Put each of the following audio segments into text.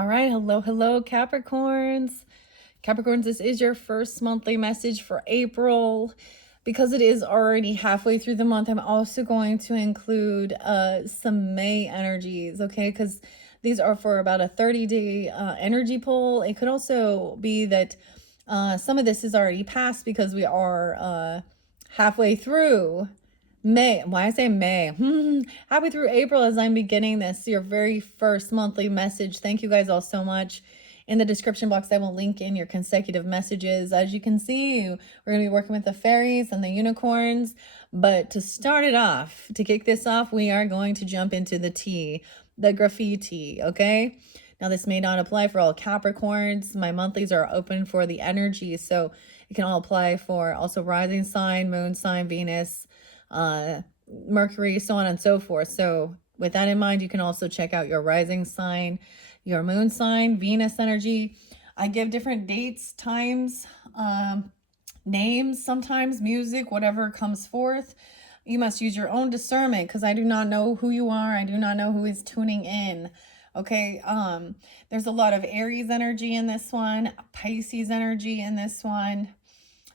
All right, hello, Capricorns. Capricorns, this is your first monthly message for April. Because it is already halfway through the month, I'm also going to include some May energies, okay? Because these are for about a 30-day energy pull. It could also be that some of this is already passed because we are halfway through May. Why I say May? Halfway through April as I'm beginning this, your very first monthly message. Thank you guys all so much. In the description box, I will link in your consecutive messages. As you can see, we're going to be working with the fairies and the unicorns. But to start it off, to kick this off, we are going to jump into the tea, the graffiti, okay? Now, this may not apply for all Capricorns. My monthlies are open for the energy, so it can all apply for also rising sign, moon sign, Venus, Mercury, so on and so forth. So with that in mind, you can also check out your rising sign, your moon sign, Venus energy. I give different dates, times, names, sometimes music, whatever comes forth. You must use your own discernment because I do not know who you are. I do not know who is tuning in. Okay, there's a lot of Aries energy in this one, Pisces energy in this one,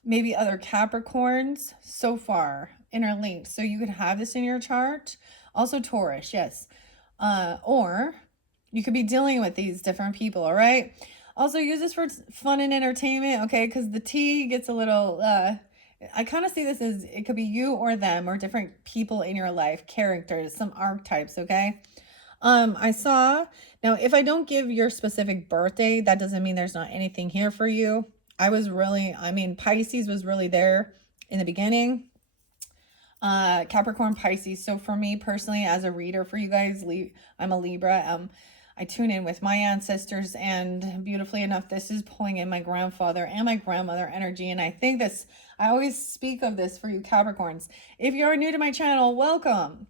maybe other Capricorns so far interlinked. So you could have this in your chart. Also Taurus, yes. Or you could be dealing with these different people, all right? Also use this for fun and entertainment, okay? Because the tea gets a little, I kind of see this as it could be you or them or different people in your life, characters, some archetypes, okay? I saw, now if I don't give your specific birthday, that doesn't mean there's not anything here for you. Pisces was really there in the beginning. Capricorn, Pisces. So for me personally, as a reader for you guys, I'm a Libra. I tune in with my ancestors, and beautifully enough, this is pulling in my grandfather and my grandmother energy. And I think this, I always speak of this for you Capricorns. If you're new to my channel, welcome.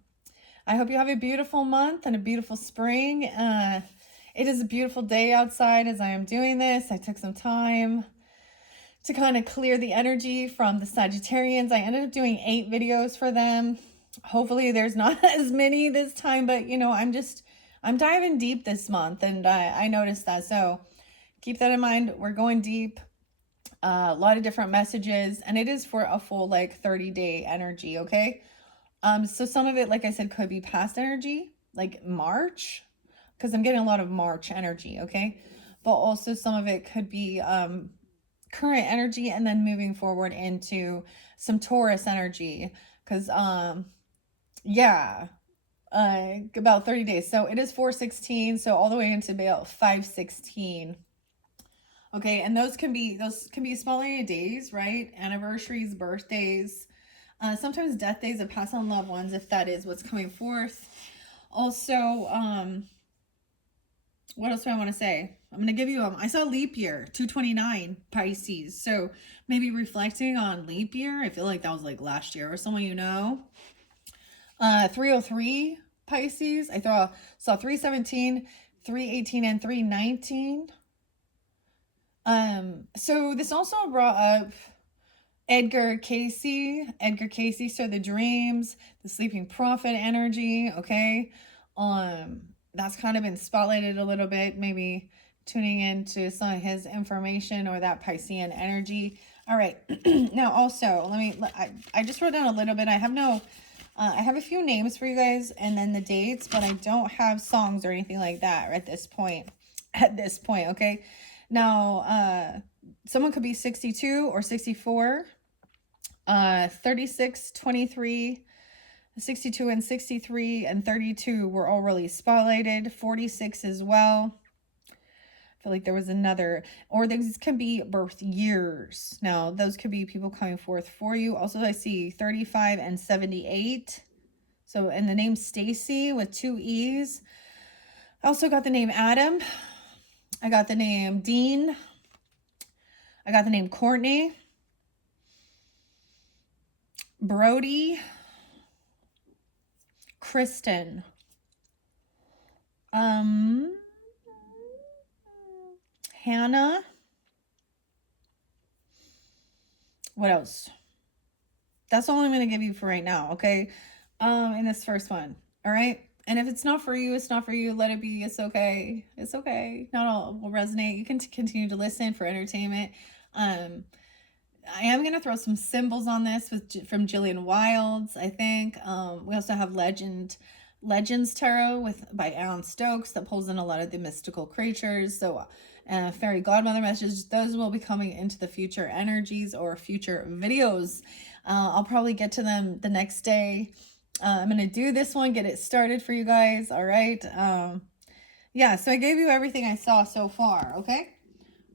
I hope you have a beautiful month and a beautiful spring. It is a beautiful day outside as I am doing this. I took some time to kind of clear the energy from the Sagittarians. I ended up doing 8 videos for them. Hopefully there's not as many this time, but you know, I'm diving deep this month, and I noticed that. So keep that in mind. We're going deep. A lot of different messages, and it is for a full like 30-day energy, okay? So some of it, like I said, could be past energy, like March, because I'm getting a lot of March energy, okay? But also some of it could be current energy, and then moving forward into some Taurus energy, because yeah, about 30 days. So it is 4/16, so all the way into about 5/16. Okay, and those can be spontaneous days, right? Anniversaries, birthdays, sometimes death days of passed on loved ones, if that is what's coming forth. Also, what else do I want to say? I'm going to give you, I saw leap year, 229 Pisces. So maybe reflecting on leap year. I feel like that was like last year or someone you know. 303 Pisces. I saw 317, 318, and 319. So this also brought up Edgar Casey. So the dreams, the sleeping prophet energy, okay? That's kind of been spotlighted a little bit, maybe tuning into some of his information or that Piscean energy. All right. Now also, I just wrote down a little bit. I have a few names for you guys and then the dates, but I don't have songs or anything like that at this point, okay? Now, someone could be 62 or 64, 36, 23, 62 and 63 and 32 were all really spotlighted. 46 as well. I feel like there was another, or these can be birth years. Now, those could be people coming forth for you. Also, I see 35 and 78. So, and the name Stacy with 2 E's. I also got the name Adam. I got the name Dean. I got the name Courtney. Brody. Kristen. Hannah. What else? That's all I'm going to give you for right now, okay? In this first one, all right? And if it's not for you, it's not for you. Let it be. It's okay. It's okay. Not all will resonate. You can continue to listen for entertainment. I am going to throw some symbols on this from Jillian Wilds, I think. We also have Legends Tarot by Alan Stokes that pulls in a lot of the mystical creatures. So fairy godmother messages, those will be coming into the future energies or future videos. I'll probably get to them the next day. I'm going to do this one, get it started for you guys. All right. Yeah, so I gave you everything I saw so far. Okay.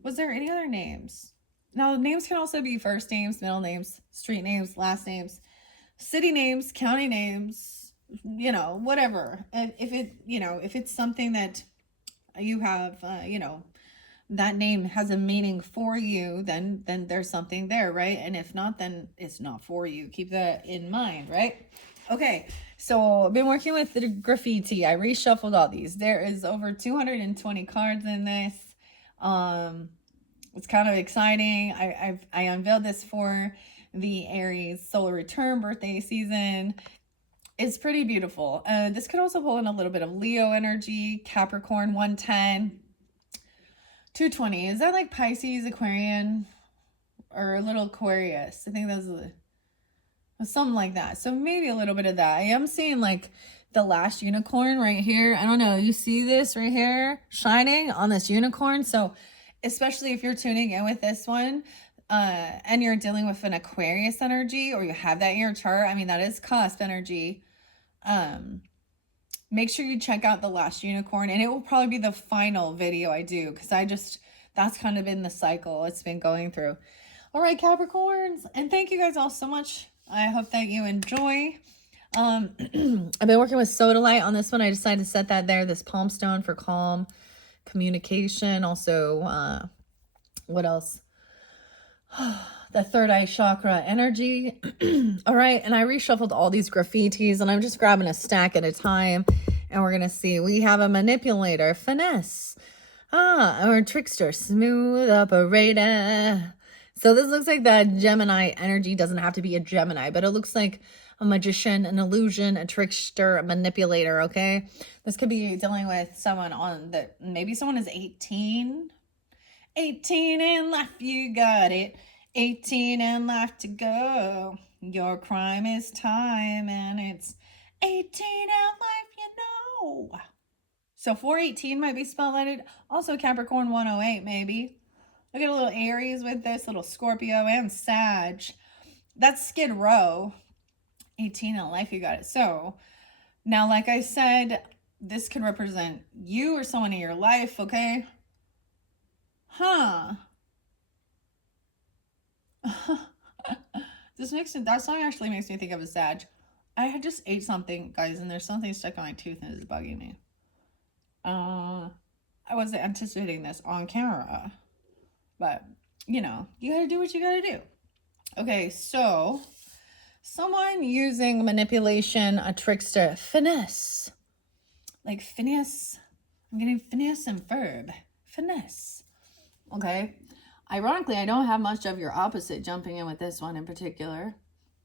Was there any other names? Now, names can also be first names, middle names, street names, last names, city names, county names, you know, whatever. If it's something that you have, that name has a meaning for you, then there's something there, right? And if not, then it's not for you. Keep that in mind, right? Okay, so I've been working with the graffiti. I reshuffled all these. There is over 220 cards in this. It's kind of exciting. I unveiled this for the Aries solar return birthday season. It's pretty beautiful. This could also pull in a little bit of Leo energy, Capricorn 110, 220. Is that like Pisces, Aquarian, or a little Aquarius? I think that's something like that. So maybe a little bit of that. I am seeing like the last unicorn right here. I don't know. You see this right here shining on this unicorn. So especially if you're tuning in with this one and you're dealing with an Aquarius energy, or you have that in your chart, I mean, that is cusp energy. Make sure you check out the last unicorn, and it will probably be the final video I do, because that's kind of in the cycle it's been going through. All right, Capricorns, and thank you guys all so much. I hope that you enjoy. I've been working with Sodalite on this one. I decided to set that there, this palm stone, for calm communication. Also, what else? The third eye chakra energy. All right, and I reshuffled all these graffitis, and I'm just grabbing a stack at a time, and we're gonna see. We have a manipulator, finesse, or a trickster, smooth operator. So this looks like that Gemini energy. Doesn't have to be a Gemini, but it looks like a magician, an illusion, a trickster, a manipulator. Okay, this could be dealing with someone maybe someone is 18 and life, you got it. 18 and life to go. Your crime is time, and it's 18 and life, you know. So 418 might be spelled. Also Capricorn 108 maybe. Look at a little Aries with this, little Scorpio and Sag. That's Skid Row. 18 in life, you got it. So now, like I said, this could represent you or someone in your life, okay? That song actually makes me think of a Sag. I had just ate something, guys, and there's something stuck on my tooth and it's bugging me. I wasn't anticipating this on camera, but you gotta do what you gotta do. Okay, so someone using manipulation, a trickster, finesse, like Phineas. I'm getting Phineas and Ferb, finesse. Okay, ironically, I don't have much of your opposite jumping in with this one in particular.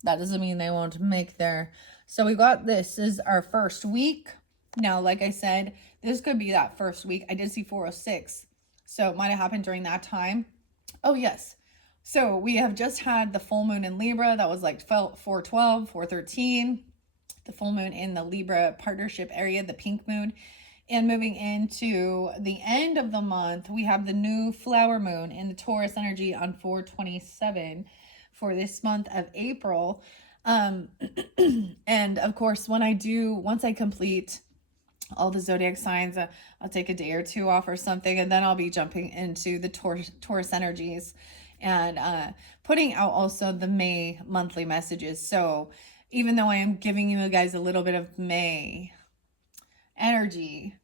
That doesn't mean they won't make their. So we got this is our first week. Now, like I said, this could be that first week. I did see 406, so it might have happened during that time. Oh, yes. So we have just had the full moon in Libra. That was like 412, 413. The full moon in the Libra partnership area, the pink moon. And moving into the end of the month, we have the new flower moon in the Taurus energy on 427 for this month of April. And of course, once I complete all the zodiac signs, I'll take a day or two off or something, and then I'll be jumping into the Taurus energies and putting out also the May monthly messages. So even though I am giving you guys a little bit of May energy,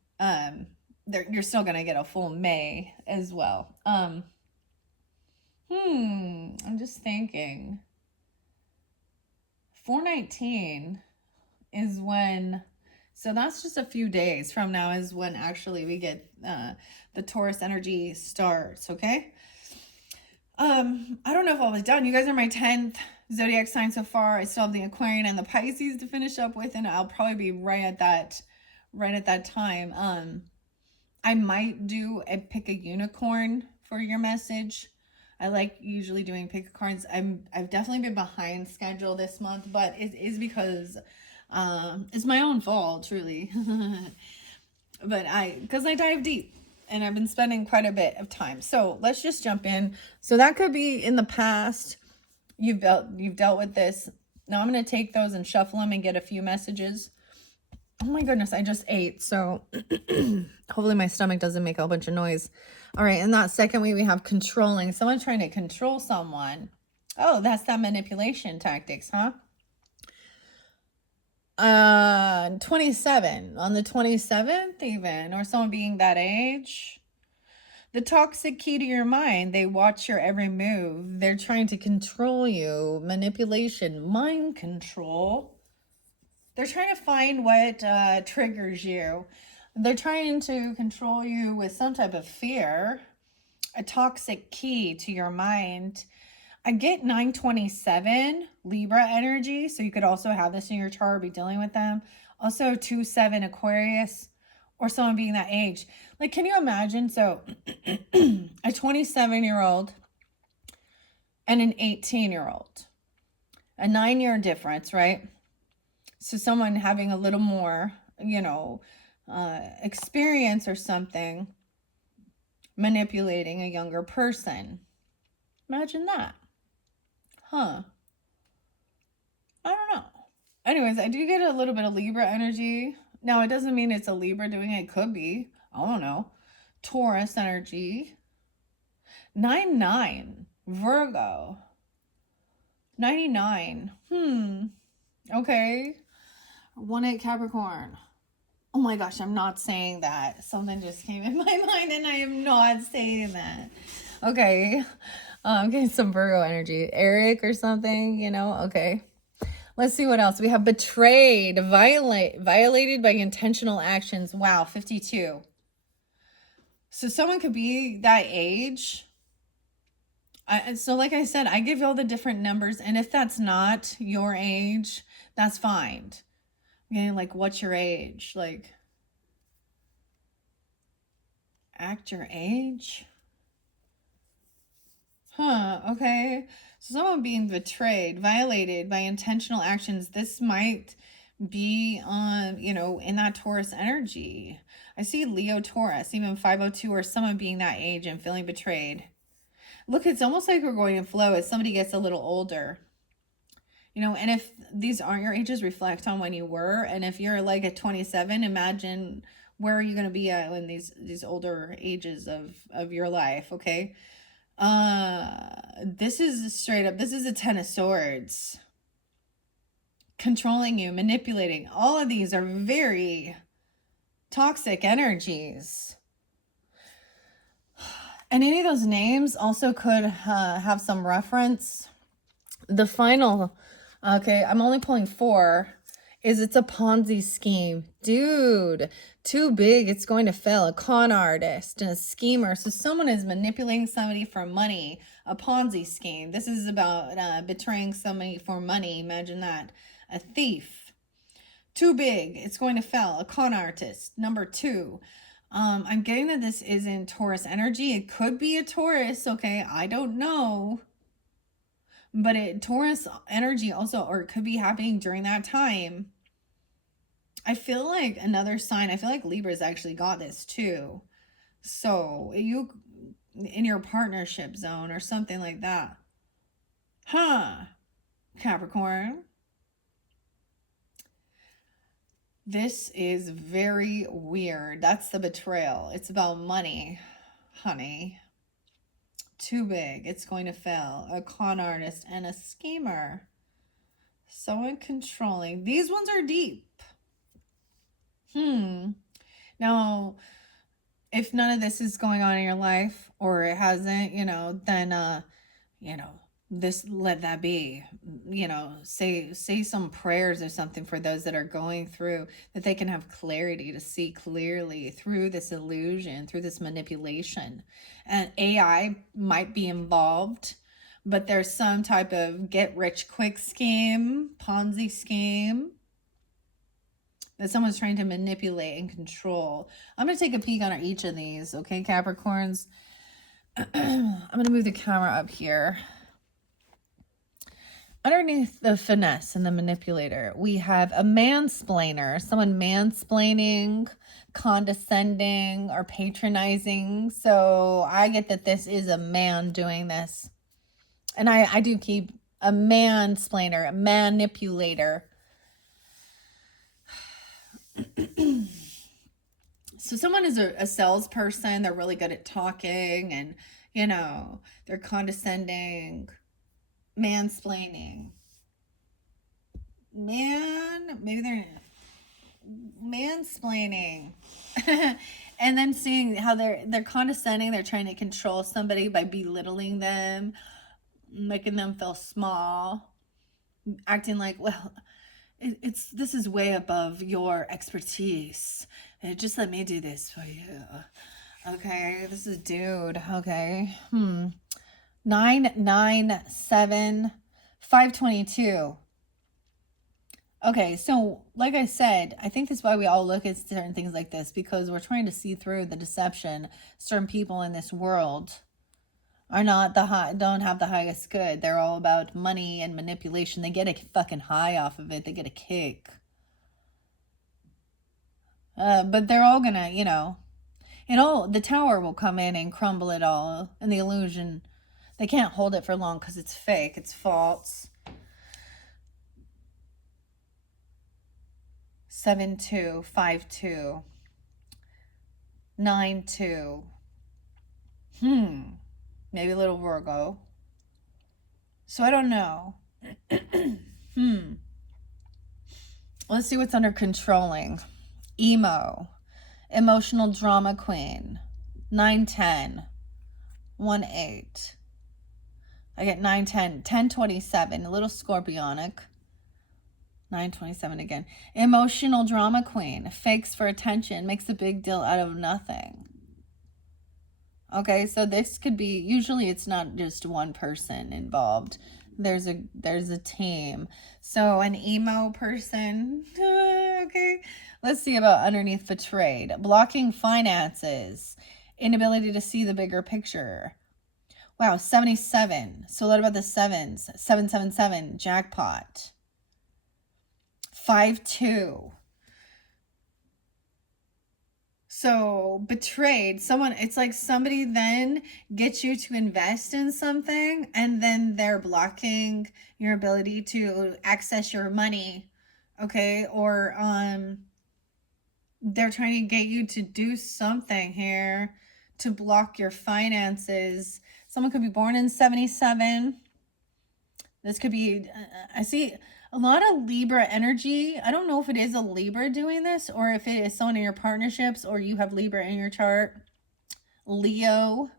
you're still gonna get a full May as well. I'm just thinking 419 is when, so that's just a few days from now is when actually we get the Taurus energy starts. Okay, I don't know if I was done. You guys are my 10th zodiac sign so far. I still have the Aquarian and the Pisces to finish up with, and I'll probably be right at that right at that time. I might pick a unicorn for your message. I like usually doing pick a cards. I've definitely been behind schedule this month, but it is because it's my own fault, truly. But because I dive deep and I've been spending quite a bit of time. So let's just jump in. So that could be in the past. You've dealt with this. Now I'm going to take those and shuffle them and get a few messages. Oh my goodness, I just ate. So hopefully my stomach doesn't make a bunch of noise. All right, and that second way we have controlling. Someone trying to control someone. Oh, that's that manipulation tactics, huh? 27. On the 27th even, or someone being that age. The toxic key to your mind. They watch your every move. They're trying to control you. Manipulation, mind control. They're trying to find what triggers you. They're trying to control you with some type of fear, a toxic key to your mind. I get 927 Libra energy, so you could also have this in your chart or be dealing with them. Also 27 Aquarius, or someone being that age. Like, can you imagine? So a 27-year-old and an 18-year-old, a 9-year difference, right? So someone having a little more, experience or something, manipulating a younger person. Imagine that. Huh. I don't know. Anyways, I do get a little bit of Libra energy. Now, it doesn't mean it's a Libra doing it. It could be. I don't know. Taurus energy. 9-9. Virgo. 99. Okay. 1-8 Capricorn. Oh my gosh, I'm not saying that. Something just came in my mind and I am not saying that. Okay. I'm getting some Virgo energy. Eric or something, okay. Let's see what else. We have betrayed, violated by intentional actions. Wow, 52. So someone could be that age. So like I said, I give you all the different numbers. And if that's not your age, that's fine. Okay, like, what's your age? Like, act your age? Huh, okay. So someone being betrayed, violated by intentional actions. This might be on, in that Taurus energy. I see Leo Taurus, even 502, or someone being that age and feeling betrayed. Look, it's almost like we're going in flow as somebody gets a little older. And if these aren't your ages, reflect on when you were. And if you're like at 27, imagine where are you going to be at in these older ages of your life, okay? This is straight up, this is a 10 of Swords. Controlling you, manipulating. All of these are very toxic energies. And any of those names also could have some reference. The final, okay, I'm only pulling 4, it's a Ponzi scheme. Dude, too big, it's going to fail. A con artist and a schemer. So someone is manipulating somebody for money. A Ponzi scheme. This is about betraying somebody for money. Imagine that. A thief. Too big, it's going to fail. A con artist. Number 2. I'm getting that this is in Taurus energy. It could be a Taurus, okay? I don't know. But Taurus energy also, or it could be happening during that time. I feel like another sign, I feel like Libra's actually got this too. So you, in your partnership zone or something like that. Huh, Capricorn. This is very weird. That's the betrayal. It's about money, honey. Too big, it's going to fail. A con artist and a schemer. Someone controlling. These ones are deep. Now, if none of this is going on in your life, or it hasn't, then, this, let that be. Say some prayers or something for those that are going through, that they can have clarity to see clearly through this illusion, through this manipulation. And AI might be involved, but there's some type of get rich quick scheme, Ponzi scheme. that someone's trying to manipulate and control. I'm going to take a peek on each of these, okay, Capricorns? I'm going to move the camera up here. Underneath the finesse and the manipulator, we have a mansplainer, someone mansplaining, condescending, or patronizing. So I get that this is a man doing this. And I do keep a mansplainer, a manipulator. So someone is a salesperson. They're really good at talking and, you know, they're condescending, mansplaining. Maybe they're mansplaining. And then seeing how they're condescending, they're trying to control somebody by belittling them, making them feel small, acting like, well, this is way above your expertise. Just let me do this for you. Okay, this is dude. Okay. 997 522. Okay, so like I said, I think that's why we all look at certain things like this, because we're trying to see through the deception. Certain people in this world are not don't have the highest good. They're all about money and manipulation. They get a fucking high off of it. They get a kick. But they're all gonna, you know, the tower will come in and crumble it all. And the illusion, they can't hold it for long because it's fake. It's false. 7252 92. Maybe a little Virgo. So I don't know. Let's see what's under controlling. Emo. Emotional drama queen. 910. 18. I get 910. 1027. A little scorpionic. 927 again. Emotional drama queen. Fakes for attention. Makes a big deal out of nothing. Okay, so this could be, usually it's not just one person involved. There's a team. So an emo person. Okay. Let's see about underneath betrayed. Blocking finances. Inability to see the bigger picture. Wow, 77. So what about the sevens? 777. Jackpot. 52. So betrayed, someone, it's like somebody then gets you to invest in something and then they're blocking your ability to access your money. Okay. Or they're trying to get you to do something here to block your finances. Someone could be born in 77. This could be, I see a lot of Libra energy. I don't know if it is a Libra doing this or if it is someone in your partnerships or you have Libra in your chart. Leo.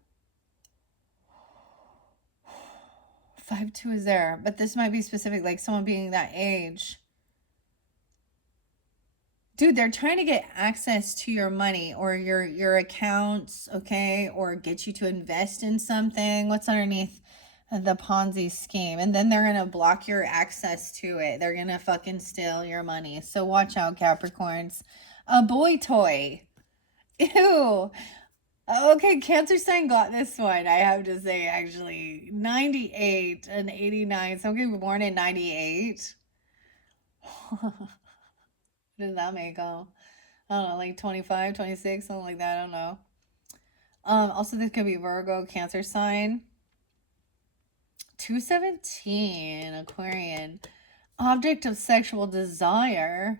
5-2 is there, but this might be specific, like someone being that age. Dude, they're trying to get access to your money or your accounts, okay? Or get you to invest in something. What's underneath the Ponzi scheme? And then they're going to block your access to it. They're going to fucking steal your money. So watch out, Capricorns. A boy toy. Ew. Okay, Cancer sign got this one, I have to say, actually. 98 and 89. Someone born in 98. What does that make? I don't know, like 25, 26, something like that. I don't know. Also, this could be Virgo, Cancer sign. 217, Aquarian. Object of sexual desire.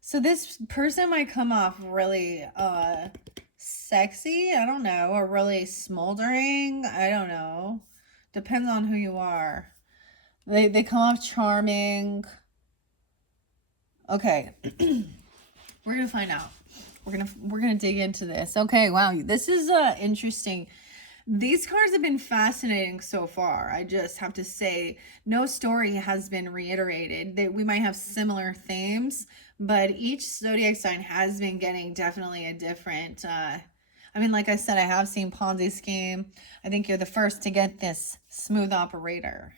So this person might come off really sexy, I don't know, or really smoldering, I don't know. Depends on who you are. They come off charming. Okay. We're gonna find out. We're gonna dig into this. Okay, wow, this is interesting. These cards have been fascinating so far. I just have to say, no story has been reiterated. We might have similar themes, but each zodiac sign has been getting definitely a different, I mean, like I said, I have seen Ponzi scheme. I think you're the first to get this smooth operator,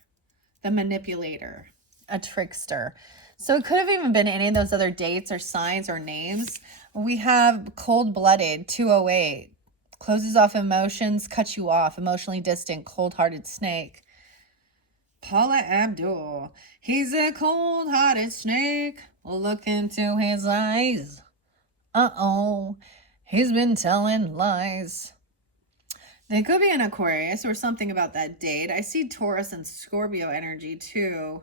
the manipulator, a trickster. So it could have even been any of those other dates or signs or names. We have cold-blooded, 208. Closes off emotions, cuts you off, emotionally distant, cold-hearted snake. Paula Abdul. He's a cold-hearted snake. Look into his eyes. Uh-oh. He's been telling lies. They could be an Aquarius or something about that date. I see Taurus and Scorpio energy too.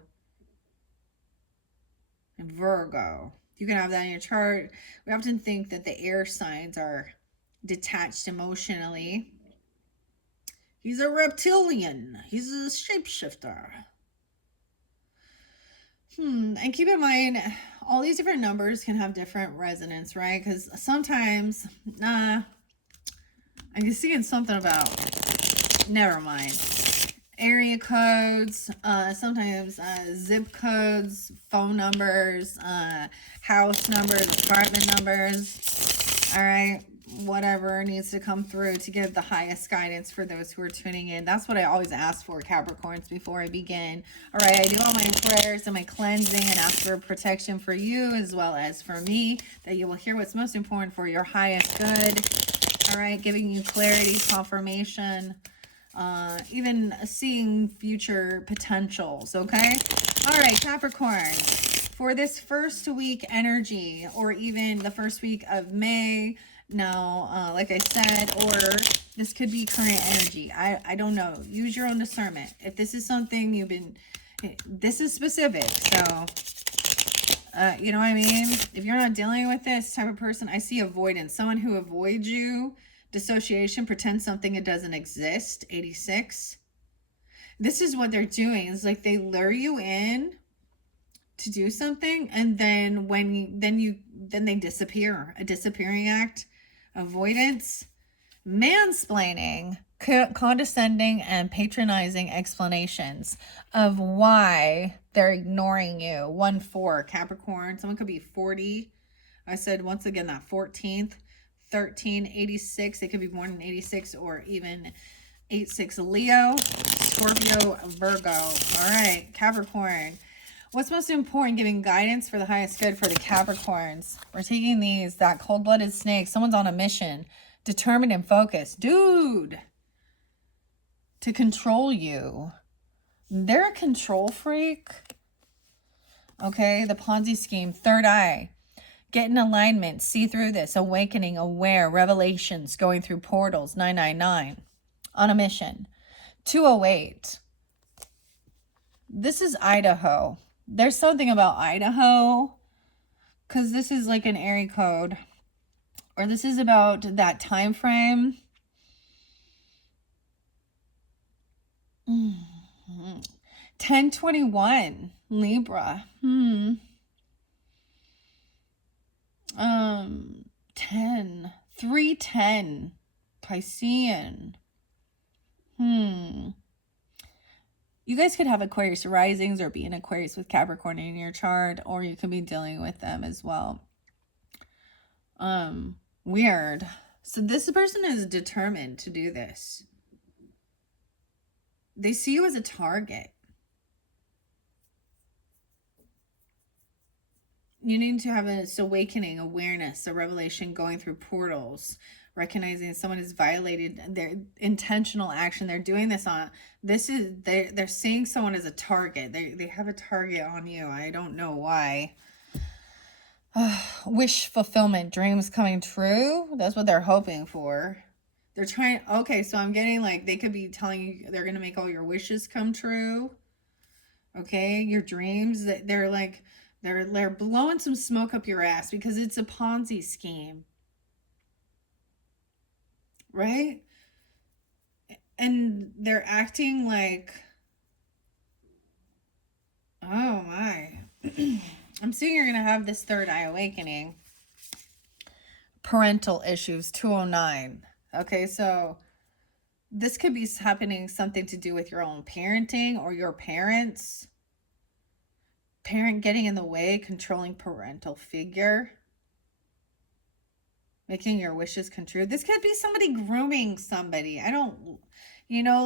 And Virgo. You can have that in your chart. We often think that the air signs are detached emotionally. He's a reptilian. He's a shapeshifter. And keep in mind, all these different numbers can have different resonance, right? Because sometimes, I'm seeing something about, never mind. Area codes, sometimes zip codes, phone numbers, house numbers, apartment numbers. All right, whatever needs to come through to give the highest guidance for those who are tuning in. That's what I always ask for, Capricorns, before I begin. All right, I do all my prayers and my cleansing and ask for protection for you as well as for me, that you will hear what's most important for your highest good. All right, giving you clarity, confirmation, even seeing future potentials, okay? All right, Capricorn, for this first week energy, or even the first week of May, now, like I said, or this could be current energy. I don't know. Use your own discernment. If this is something you've been, this is specific, so, you know what I mean? If you're not dealing with this type of person, I see avoidance. Someone who avoids you. Dissociation, pretend something it doesn't exist. 86. This is what they're doing. It's like they lure you in to do something, and then then they disappear. A disappearing act. Avoidance. Mansplaining, condescending and patronizing explanations of why they're ignoring you. 1-4 Capricorn. Someone could be 40. I said once again that 14th. 13, 86. It could be more than 86, or even 86 Leo, Scorpio, Virgo. All right, Capricorn. What's most important? Giving guidance for the highest good for the Capricorns. We're taking these, that cold-blooded snake. Someone's on a mission, determined and focused. Dude, to control you. They're a control freak. Okay, the Ponzi scheme, third eye. Get in alignment, see through this, awakening, aware, revelations, going through portals, 999, on a mission. 208. This is Idaho. There's something about Idaho, because this is like an area code, or this is about that time frame. 1021, Libra. 310 Piscean. You guys could have Aquarius risings or be an Aquarius with Capricorn in your chart, or you could be dealing with them as well. Weird. So this person is determined to do this. They see you as a target. You need to have this awakening, awareness, a revelation, going through portals, recognizing someone has violated their intentional action. They're doing this on, they're seeing someone as a target. They have a target on you. I don't know why. Wish fulfillment, dreams coming true. That's what they're hoping for. They're trying, okay, so I'm getting like, they could be telling you they're going to make all your wishes come true. Okay, your dreams, they're like, they're blowing some smoke up your ass because it's a Ponzi scheme. Right? And they're acting like, oh my. I'm seeing you're going to have this third eye awakening. Parental issues, 209. Okay, so this could be happening, something to do with your own parenting or your parents. Parent getting in the way, controlling parental figure. Making your wishes come true. This could be somebody grooming somebody. I don't,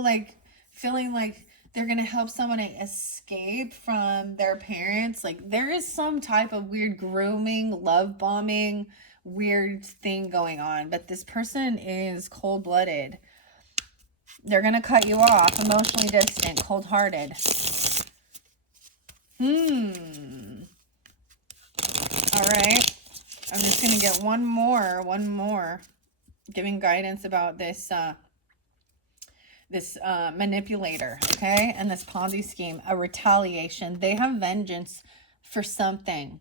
like feeling like They're going to help someone escape from their parents. Like there is some type of weird grooming, love bombing, weird thing going on. But this person is cold-blooded. They're going to cut you off, emotionally distant, cold-hearted. All right. I'm just going to get one more. Giving guidance about this manipulator, okay? And this Ponzi scheme, a retaliation. They have vengeance for something.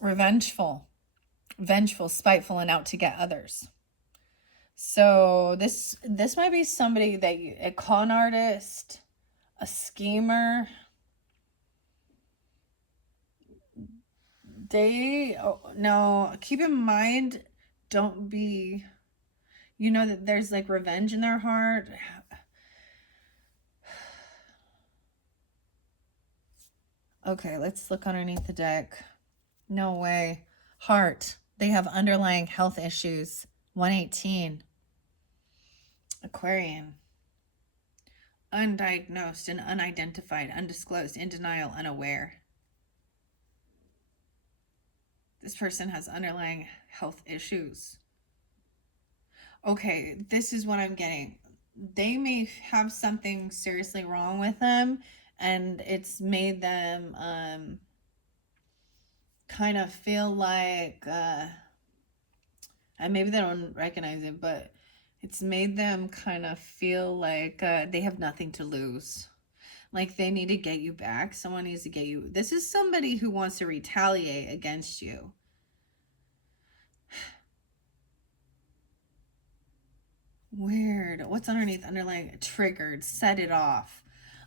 Revengeful, vengeful, spiteful, and out to get others. So this might be somebody that a con artist, a schemer. No, keep in mind, don't be, you know that there's like revenge in their heart. Okay, let's look underneath the deck. No way. Heart. They have underlying health issues. 118. Aquarian. Undiagnosed and unidentified, undisclosed, in denial, unaware. This person has underlying health issues. Okay, this is what I'm getting. They may have something seriously wrong with them, and it's made them kind of feel like, and maybe they don't recognize it, but it's made them kind of feel like they have nothing to lose. Like they need to get you back. Someone needs to get you. This is somebody who wants to retaliate against you. Weird. What's underneath? Underlying, triggered, set it off,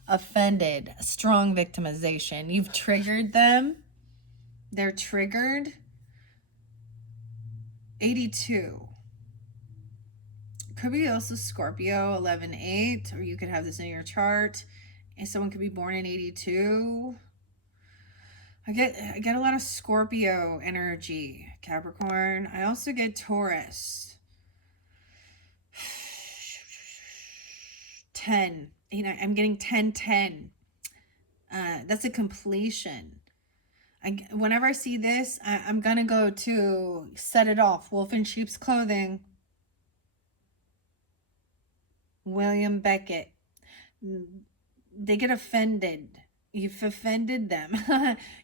offended, strong victimization. You've triggered them. They're triggered. 82. Could be also Scorpio, 11-8, or you could have this in your chart. And someone could be born in 82. I get a lot of Scorpio energy, Capricorn. I also get Taurus. 10. You know, I'm getting 10-10. That's a completion. Whenever I see this, I'm going to go to set it off. Wolf in sheep's clothing. William Beckett. They get offended. You've offended them.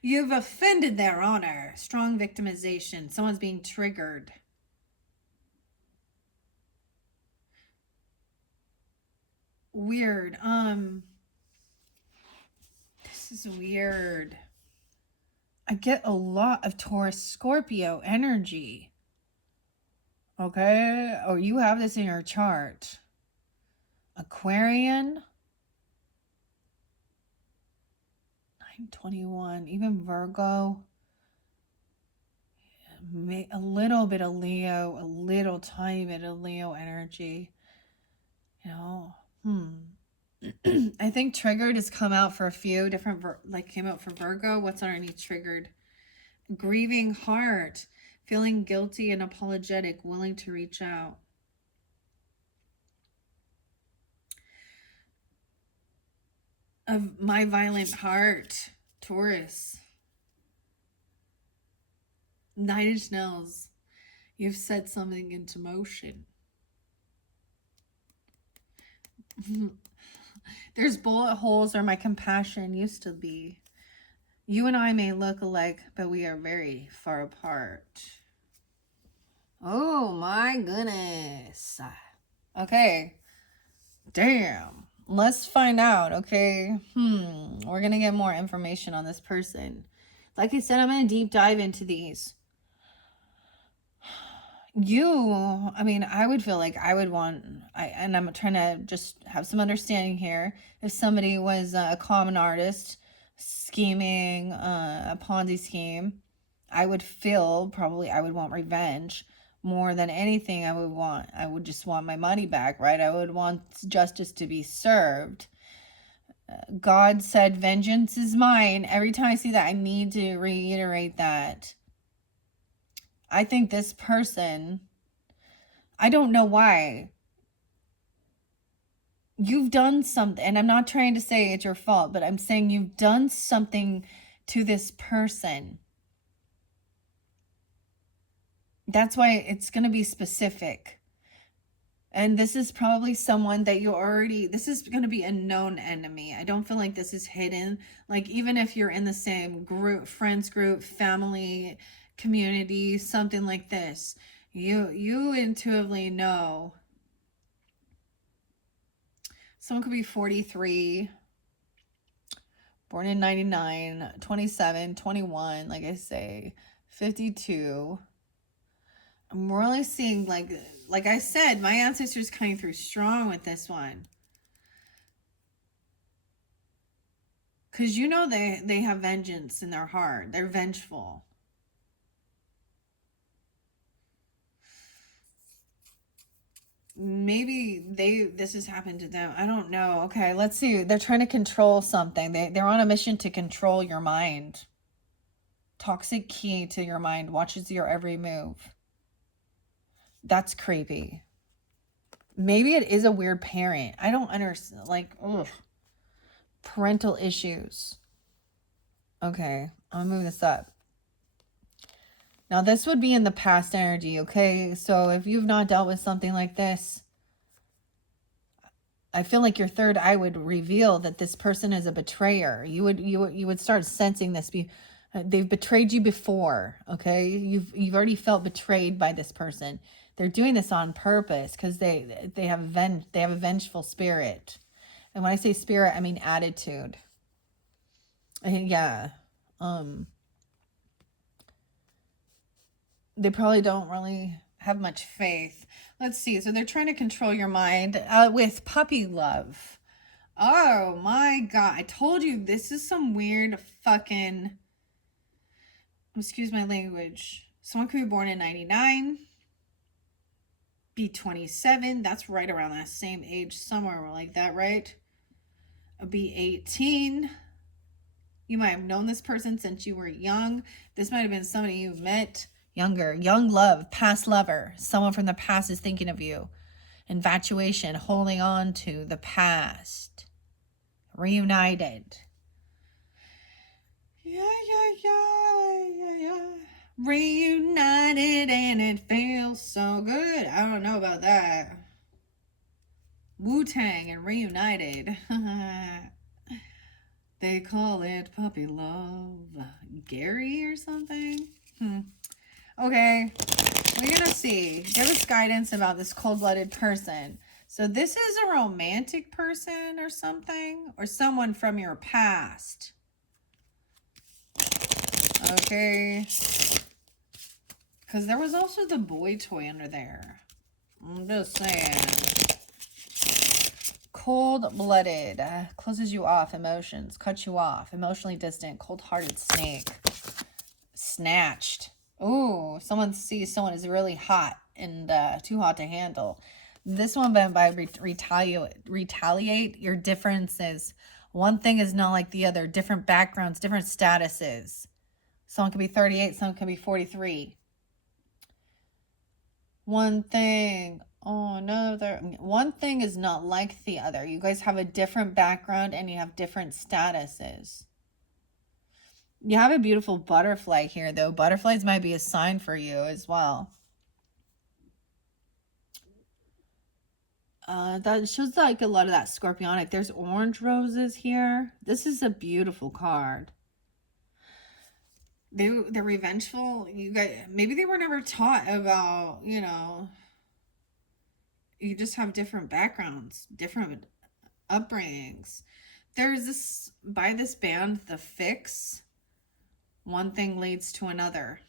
You've offended their honor. Strong victimization. Someone's being triggered. Weird. This is weird. I get a lot of Taurus Scorpio energy. Okay? Or you have this in your chart. Aquarian. 921. Even Virgo. A little bit of Leo. A little tiny bit of Leo energy. You know? I think triggered has come out for a few different, came out for Virgo. What's underneath triggered? Grieving heart, feeling guilty and apologetic, willing to reach out. Of my violent heart, Taurus. 9-inch nails. You've set something into motion. There's bullet holes where my compassion used to be. You and I may look alike, but we are very far apart. Oh my goodness. Okay. Damn. Let's find out, okay? We're going to get more information on this person. Like I said, I'm going to deep dive into these. I would feel like I would want, and I'm trying to just have some understanding here. If somebody was a common artist scheming a Ponzi scheme, I would feel probably I would want revenge more than anything. I would just want my money back, right? I would want justice to be served. God said, vengeance is mine. Every time I see that, I need to reiterate that. I think this person, I don't know why. You've done something, and I'm not trying to say it's your fault, but I'm saying you've done something to this person. That's why it's going to be specific. And this is probably someone that you already, this is going to be a known enemy. I don't feel like this is hidden. Like, even if you're in the same group, friends group, family, community, something like this, you intuitively know. Someone could be 43, born in 99, 27, 21, like I say, 52. I'm really seeing, like I said, my ancestors coming through strong with this one. Because you know they have vengeance in their heart. They're vengeful. Maybe this has happened to them. I don't know. Okay, let's see. They're trying to control something. They're on a mission to control your mind. Toxic key to your mind. Watches your every move. That's creepy. Maybe it is a weird parent. I don't understand. Like, ugh. Parental issues. Okay, I'm gonna move this up. Now, this would be in the past energy, okay? So if you've not dealt with something like this, I feel like your third eye would reveal that this person is a betrayer. You would start sensing this. They've betrayed you before, okay? You've already felt betrayed by this person. They're doing this on purpose because they have a vengeful spirit. And when I say spirit, I mean attitude. Yeah. They probably don't really have much faith. Let's see. So they're trying to control your mind with puppy love. Oh my God. I told you this is some weird fucking, excuse my language. Someone could be born in 99, be 27. That's right around that same age, somewhere like that, right? Be 18. You might have known this person since you were young. This might have been somebody you met younger. Young love, past lover. Someone from the past is thinking of you. Infatuation, holding on to the past. Reunited. Yeah. Reunited and it feels so good. I don't know about that. Wu-Tang and reunited. They call it puppy love. Gary or something? Okay. We're going to see. Give us guidance about this cold-blooded person. So this is a romantic person or something? Or someone from your past. Okay. Because there was also the boy toy under there. I'm just saying. Cold-blooded. Closes you off. Emotions. Cuts you off. Emotionally distant. Cold-hearted snake. Snatched. Ooh, someone sees someone is really hot and too hot to handle. This one by retaliate your differences. One thing is not like the other. Different backgrounds, different statuses. Someone could be 38, someone could be 43. One thing, one thing is not like the other. You guys have a different background and you have different statuses. You have a beautiful butterfly here, though. Butterflies might be a sign for you as well. That shows like a lot of that scorpionic. There's orange roses here. This is a beautiful card. They're revengeful. You guys, maybe they were never taught about, you just have different backgrounds, different upbringings. There's this, by this band, The Fix, one thing leads to another.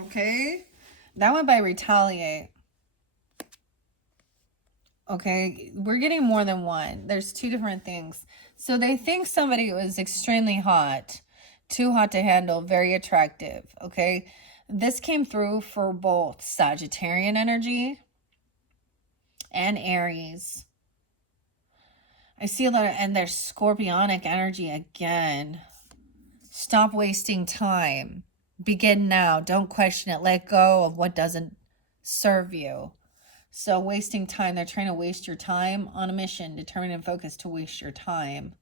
Okay. That one by retaliate. Okay, we're getting more than one. There's two different things. So they think somebody was extremely hot, too hot to handle, very attractive, okay? This came through for both Sagittarian energy and Aries. I see a lot of, and there's Scorpionic energy again. Stop wasting time. Begin now. Don't question it. Let go of what doesn't serve you. So wasting time, they're trying to waste your time on a mission, determined and focused to waste your time.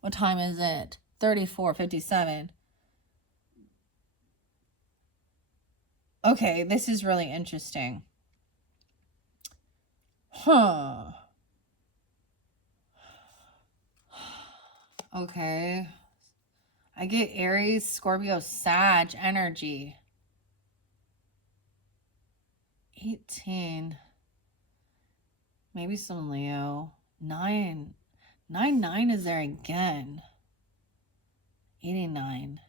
What time is it? 34:57. Okay, this is really interesting. Huh. Okay. I get Aries, Scorpio, Sag energy. 18. Maybe some Leo. 9. 9 is there again. 89.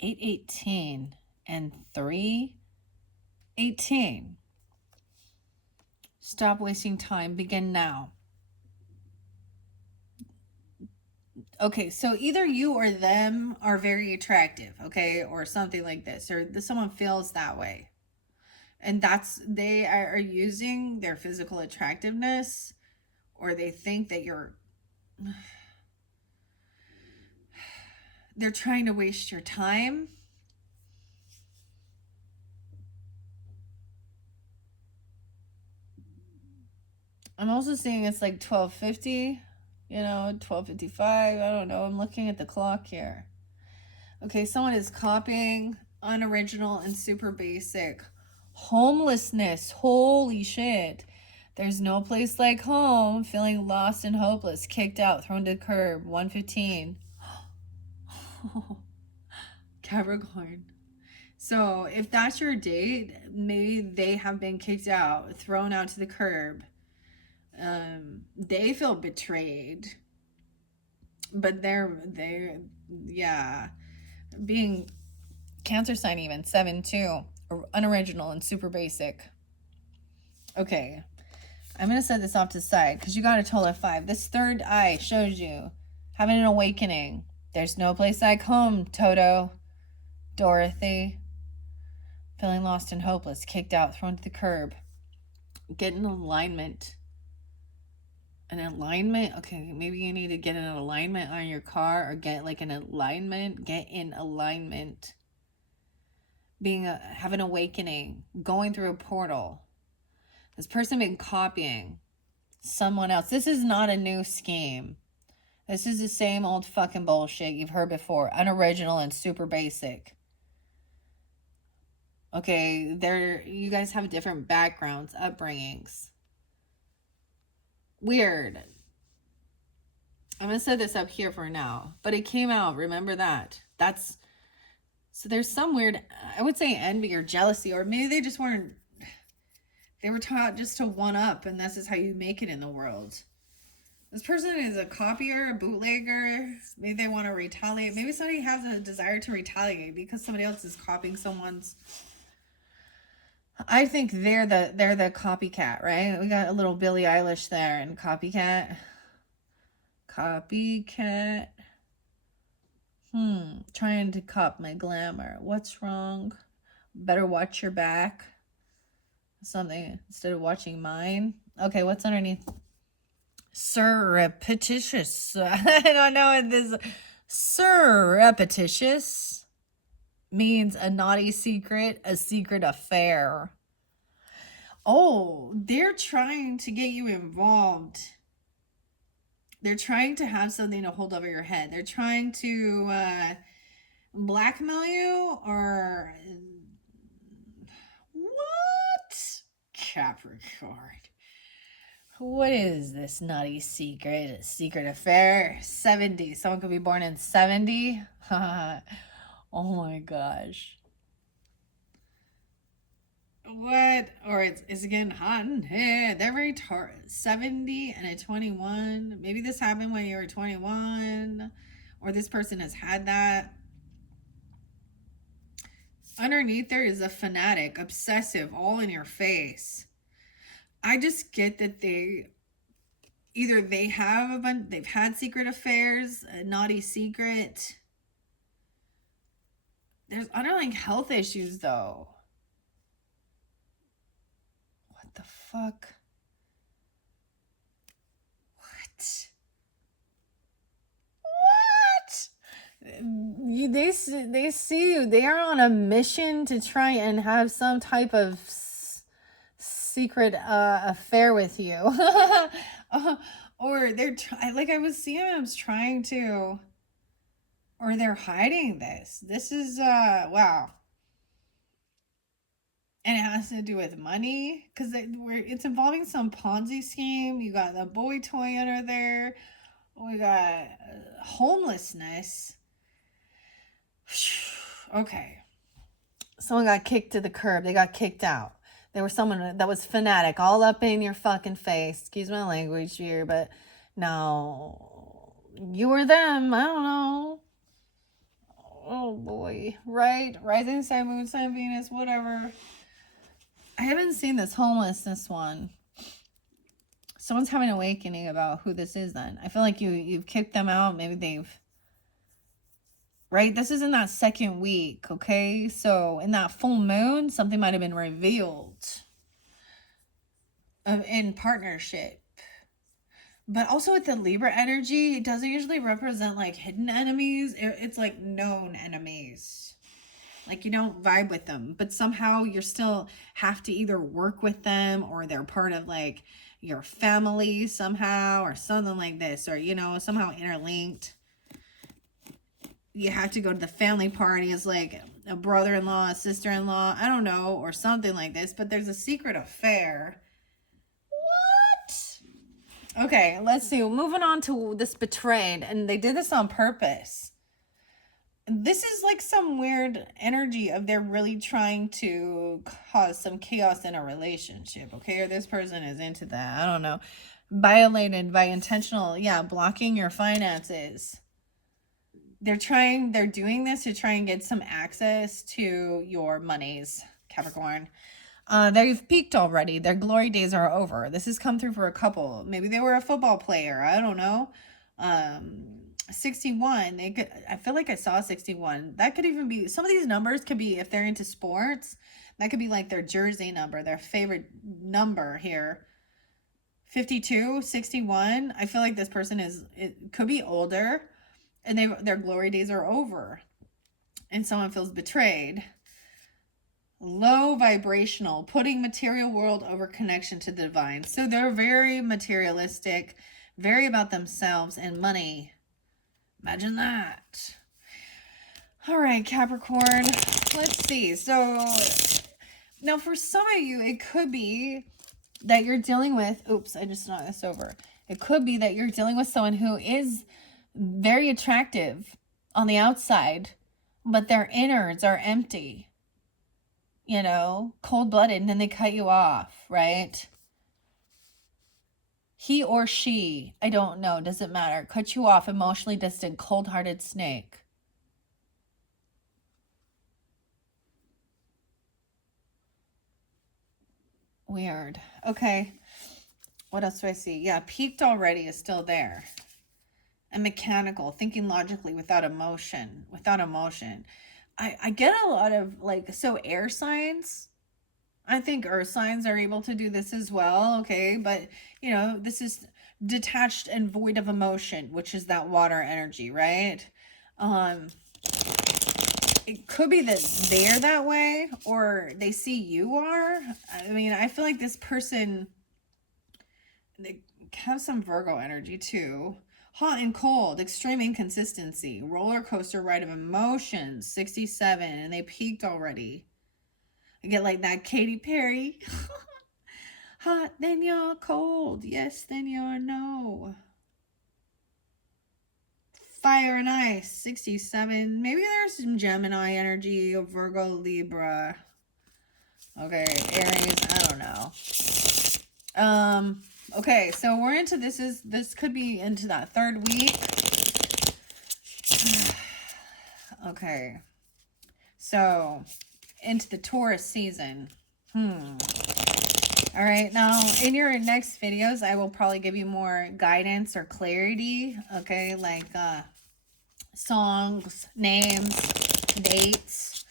818 and 318. Stop wasting time. Begin now. Okay, so either you or them are very attractive, okay, or something like this, or someone feels that way. And they are using their physical attractiveness, or they think that they're trying to waste your time. I'm also seeing it's like 12:50, 12:55. I don't know. I'm looking at the clock here. Okay, someone is copying unoriginal and super basic. Homelessness. Holy shit. There's no place like home. Feeling lost and hopeless. Kicked out. Thrown to the curb. 115. Capricorn. So if that's your date, maybe they have been kicked out, thrown out to the curb. They feel betrayed. But they're being Cancer sign even 7-2, unoriginal and super basic. Okay, I'm gonna set this off to the side because you got a total of 5. This third eye shows you having an awakening. There's no place like home, Toto. Dorothy. Feeling lost and hopeless, kicked out, thrown to the curb. Get in alignment. An alignment? Okay, maybe you need to get an alignment on your car or get like an alignment. Get in alignment. Have an awakening, going through a portal. This person been copying someone else. This is not a new scheme. This is the same old fucking bullshit you've heard before. Unoriginal and super basic. Okay, you guys have different backgrounds, upbringings. Weird. I'm gonna set this up here for now. But it came out, remember that. So there's some weird, I would say envy or jealousy, or maybe they just weren't, they were taught just to one up, and this is how you make it in the world. This person is a copier, a bootlegger. Maybe they want to retaliate. Maybe somebody has a desire to retaliate because somebody else is copying someone's. I think they're the copycat, right? We got a little Billie Eilish there and copycat. Copycat. Trying to cop my glamour. What's wrong? Better watch your back. Something instead of watching mine. Okay, what's underneath? Surreptitious. I don't know what this surreptitious means. A naughty secret, a secret affair. Oh, they're trying to get you involved. They're trying to have something to hold over your head. They're trying to blackmail you or what? Capricorn. What is this naughty secret? Secret affair? 70. Someone could be born in 70? Oh my gosh. What? Or it's again hot in here. They're very 70 and a 21. Maybe this happened when you were 21. Or this person has had that. Underneath there is a fanatic, obsessive, all in your face. I just get that they've had secret affairs, a naughty secret. There's underlying health issues though. What the fuck? What? they see you. They are on a mission to try and have some type of secret affair with you. Or they're like I was seeing them trying to, or they're hiding this. This is wow. And it has to do with money because it's involving some Ponzi scheme. You got the boy toy under there. We got homelessness. Okay. Someone got kicked to the curb. They got kicked out. There was someone that was fanatic, all up in your fucking face. Excuse my language here, but no. You or them. I don't know. Oh boy. Right? Rising sign, moon sign, Venus, whatever. I haven't seen this homelessness one. Someone's having an awakening about who this is then. I feel like you've kicked them out. Maybe they've... Right? This is in that second week, okay? So in that full moon, something might have been revealed in partnership. But also with the Libra energy, it doesn't usually represent like hidden enemies. It's like known enemies. Like you don't vibe with them, but somehow you still have to either work with them or they're part of like your family somehow or something like this, or, you know, somehow interlinked. You have to go to the family party as like a brother-in-law, a sister-in-law, I don't know, or something like this, but there's a secret affair. What? Okay, let's see. Moving on to this betrayed, and they did this on purpose. This is like some weird energy of they're really trying to cause some chaos in a relationship, okay? Or this person is into that. I don't know. Violated by intentional, blocking your finances. They're doing this to try and get some access to your monies, Capricorn. They've peaked already. Their glory days are over. This has come through for a couple. Maybe they were a football player. I don't know. 61, I feel like I saw 61. That could even be, some of these numbers could be, if they're into sports, that could be like their jersey number, their favorite number here. 52, 61. I feel like this person it could be older and their glory days are over and someone feels betrayed. Low vibrational, putting material world over connection to the divine. So they're very materialistic, very about themselves and money. Imagine that. All right, Capricorn. Let's see. So now for some of you, it could be that you're dealing with, oops, I just knocked this over. It could be that you're dealing with someone who is very attractive on the outside, but their innards are empty. You know, cold-blooded, and then they cut you off, right? He or she, I don't know, doesn't matter. Cut you off, emotionally distant, cold-hearted snake. Weird. Okay. What else do I see? Yeah, peaked already is still there. And mechanical, thinking logically without emotion. Without emotion. I get a lot of, like, so air signs. I think earth signs are able to do this as well, okay? But, you know, this is detached and void of emotion, which is that water energy, right? It could be that they're that way or they see you are. I mean, I feel like this person, they have some Virgo energy too. Hot and cold, extreme inconsistency, roller coaster ride of emotions, 67, and they peaked already. I get like that Katy Perry. Hot, then you're cold. Yes, then you're no. Fire and ice, 67. Maybe there's some Gemini energy, or Virgo, Libra. Okay, Aries, I don't know. Okay, so we're into this could be into that third week. Okay. So, into the Taurus season. All right, now in your next videos, I will probably give you more guidance or clarity, okay, like songs, names, dates.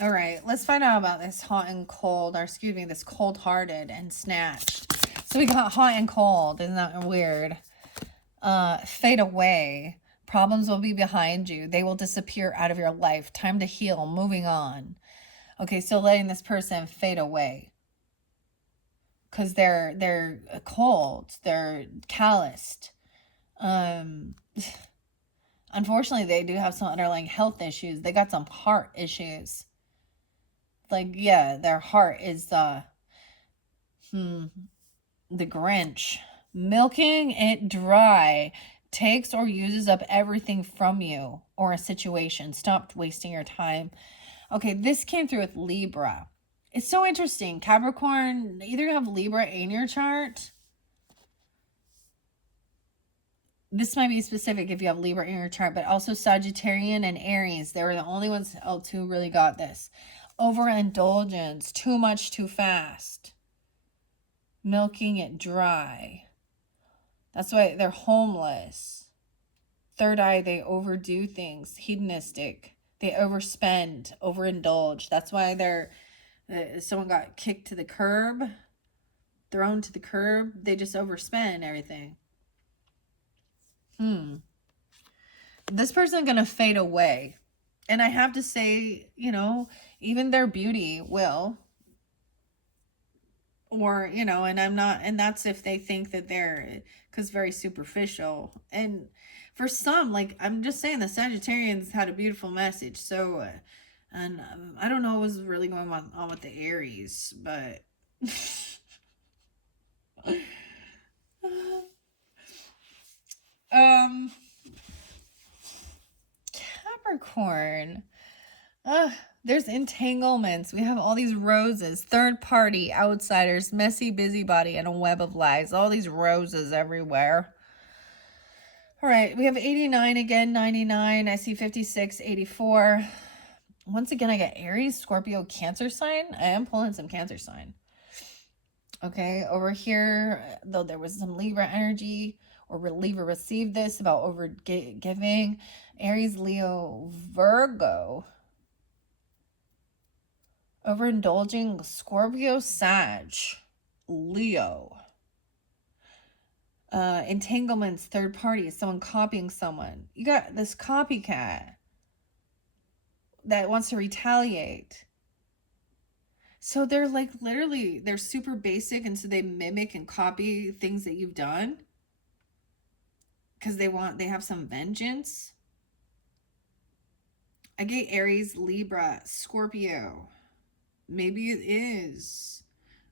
All right, let's find out about this hot and cold, or excuse me, this cold-hearted and snatched. So we got hot and cold, isn't that weird? Fade away, Problems will be behind you. They will disappear out of your life. Time to heal. Moving on. Okay, so letting this person fade away. Because they're cold. They're calloused. Unfortunately, they do have some underlying health issues. They got some heart issues. Like, yeah, their heart is the Grinch. Milking it dry takes or uses up everything from you or a situation. Stop wasting your time. Okay, this came through with Libra. It's so interesting. Capricorn, either you have Libra in your chart. This might be specific if you have Libra in your chart, but also Sagittarian and Aries. They were the only ones else who really got this. Overindulgence, too much too fast. Milking it dry. That's why they're homeless. Third eye, they overdo things. Hedonistic. They overspend, overindulge. That's why someone got kicked to the curb, thrown to the curb. They just overspend everything. This person gonna fade away. And I have to say, you know, even their beauty will. Or, you know, and that's if they think that they're, because very superficial. And for some, like, I'm just saying the Sagittarians had a beautiful message. So, and I don't know what was really going on with the Aries, but Capricorn. There's entanglements. We have all these roses, third party, outsiders, messy busybody, and a web of lies. All these roses everywhere. All right, we have 89 again, 99. I see 56, 84. Once again, I get Aries, Scorpio, Cancer sign. I am pulling some Cancer sign. Okay, over here, though there was some Libra energy, or Libra received this about over giving. Aries, Leo, Virgo. Overindulging, Scorpio, Sag, Leo. Entanglements, third party, someone copying someone. You got this copycat that wants to retaliate. So they're like literally, they're super basic, and so they mimic and copy things that you've done because they have some vengeance. I get Aries, Libra, Scorpio. Maybe it is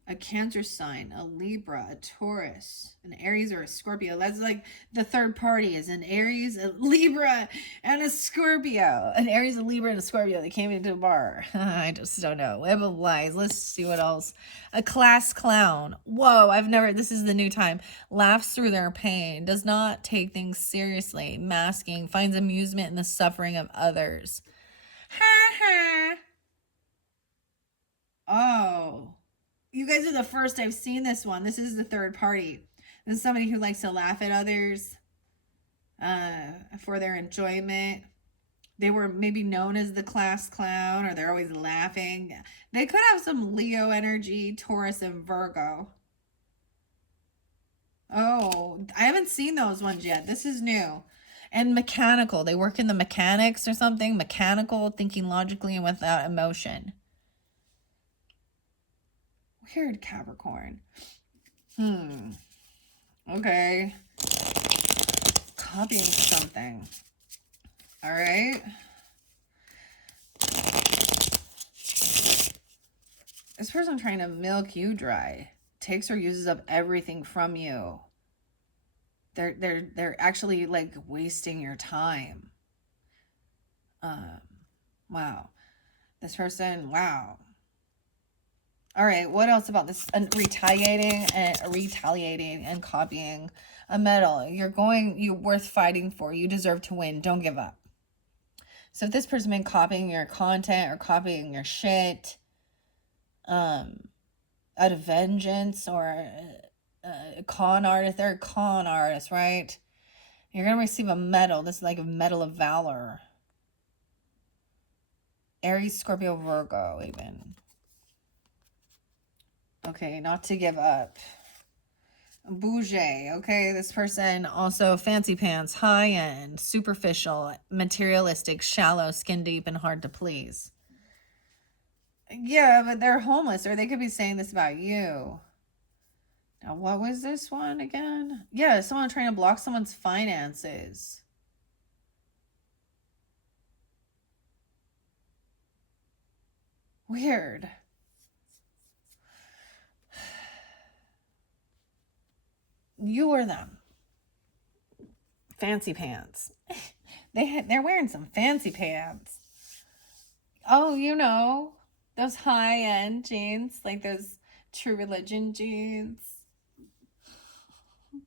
a Cancer sign, a Libra, a Taurus, an Aries, or a Scorpio. That's like the third party is an Aries, a Libra, and a Scorpio. An Aries, a Libra, and a Scorpio. They came into a bar. I just don't know. Web of lies. Let's see what else. A class clown. Whoa, this is the new time. Laughs through their pain. Does not take things seriously. Masking. Finds amusement in the suffering of others. Ha ha. Oh. You guys are the first I've seen this one. This is the third party. This is somebody who likes to laugh at others for their enjoyment. They were maybe known as the class clown, or they're always laughing. They could have some Leo energy, Taurus, and Virgo. Oh, I haven't seen those ones yet. This is new. And mechanical. They work in the mechanics or something. Mechanical, thinking logically and without emotion. Weird, Capricorn. Okay. Copying something. All right. This person trying to milk you dry. Takes or uses up everything from you. They're actually like wasting your time. Wow. This person, wow. All right, what else about this? Retaliating and copying a medal. You're worth fighting for. You deserve to win. Don't give up. So if this person been copying your content or copying your shit, out of vengeance, or a con artist, they're a con artist, right? You're gonna receive a medal. This is like a medal of valor. Aries, Scorpio, Virgo, even. Okay, not to give up. Bougie, okay? This person also fancy pants, high end, superficial, materialistic, shallow, skin deep, and hard to please. Yeah, but they're homeless, or they could be saying this about you. Now, what was this one again? Yeah, someone trying to block someone's finances. Weird. You or them. Fancy pants. They're wearing some fancy pants. Oh, you know, those high-end jeans, like those True Religion jeans.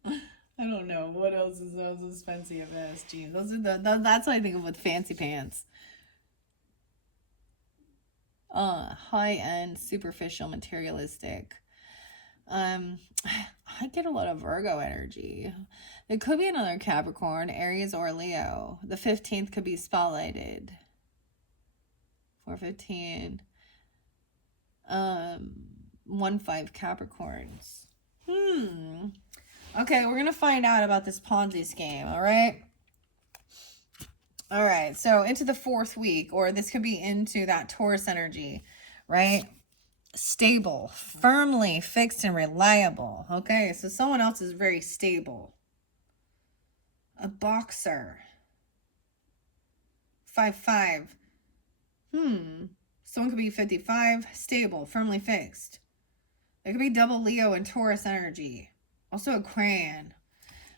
I don't know what else is those expensive ass jeans. Those are that's what I think of with fancy pants. High-end, superficial, materialistic. I get a lot of Virgo energy. It could be another Capricorn, Aries, or Leo. The 15th could be spotlighted. 415. 1-5 Capricorns. Okay, we're gonna find out about this Ponzi scheme, all right? All right, so into the 4th week, or this could be into that Taurus energy, right? Stable, firmly fixed, and reliable. Okay, so someone else is very stable. A boxer. 5-5. Someone could be 55, stable, firmly fixed. It could be double Leo and Taurus energy. Also a crayon.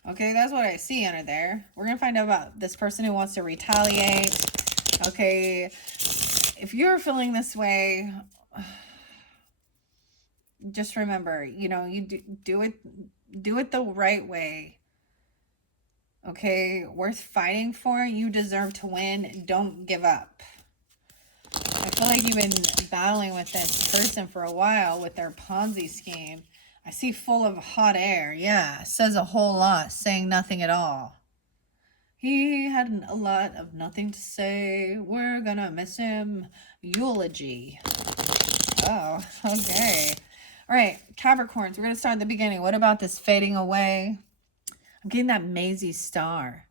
Okay, that's what I see under there. We're going to find out about this person who wants to retaliate. Okay, if you're feeling this way, just remember, you know, you do it the right way. Okay, worth fighting for. You deserve to win. Don't give up. I feel like you've been battling with this person for a while with their Ponzi scheme. I see full of hot air. Yeah, says a whole lot, saying nothing at all. He had a lot of nothing to say. We're gonna miss him. Eulogy. Oh, okay. All right, Capricorns, we're gonna start at the beginning. What about this fading away? I'm getting that MayThis star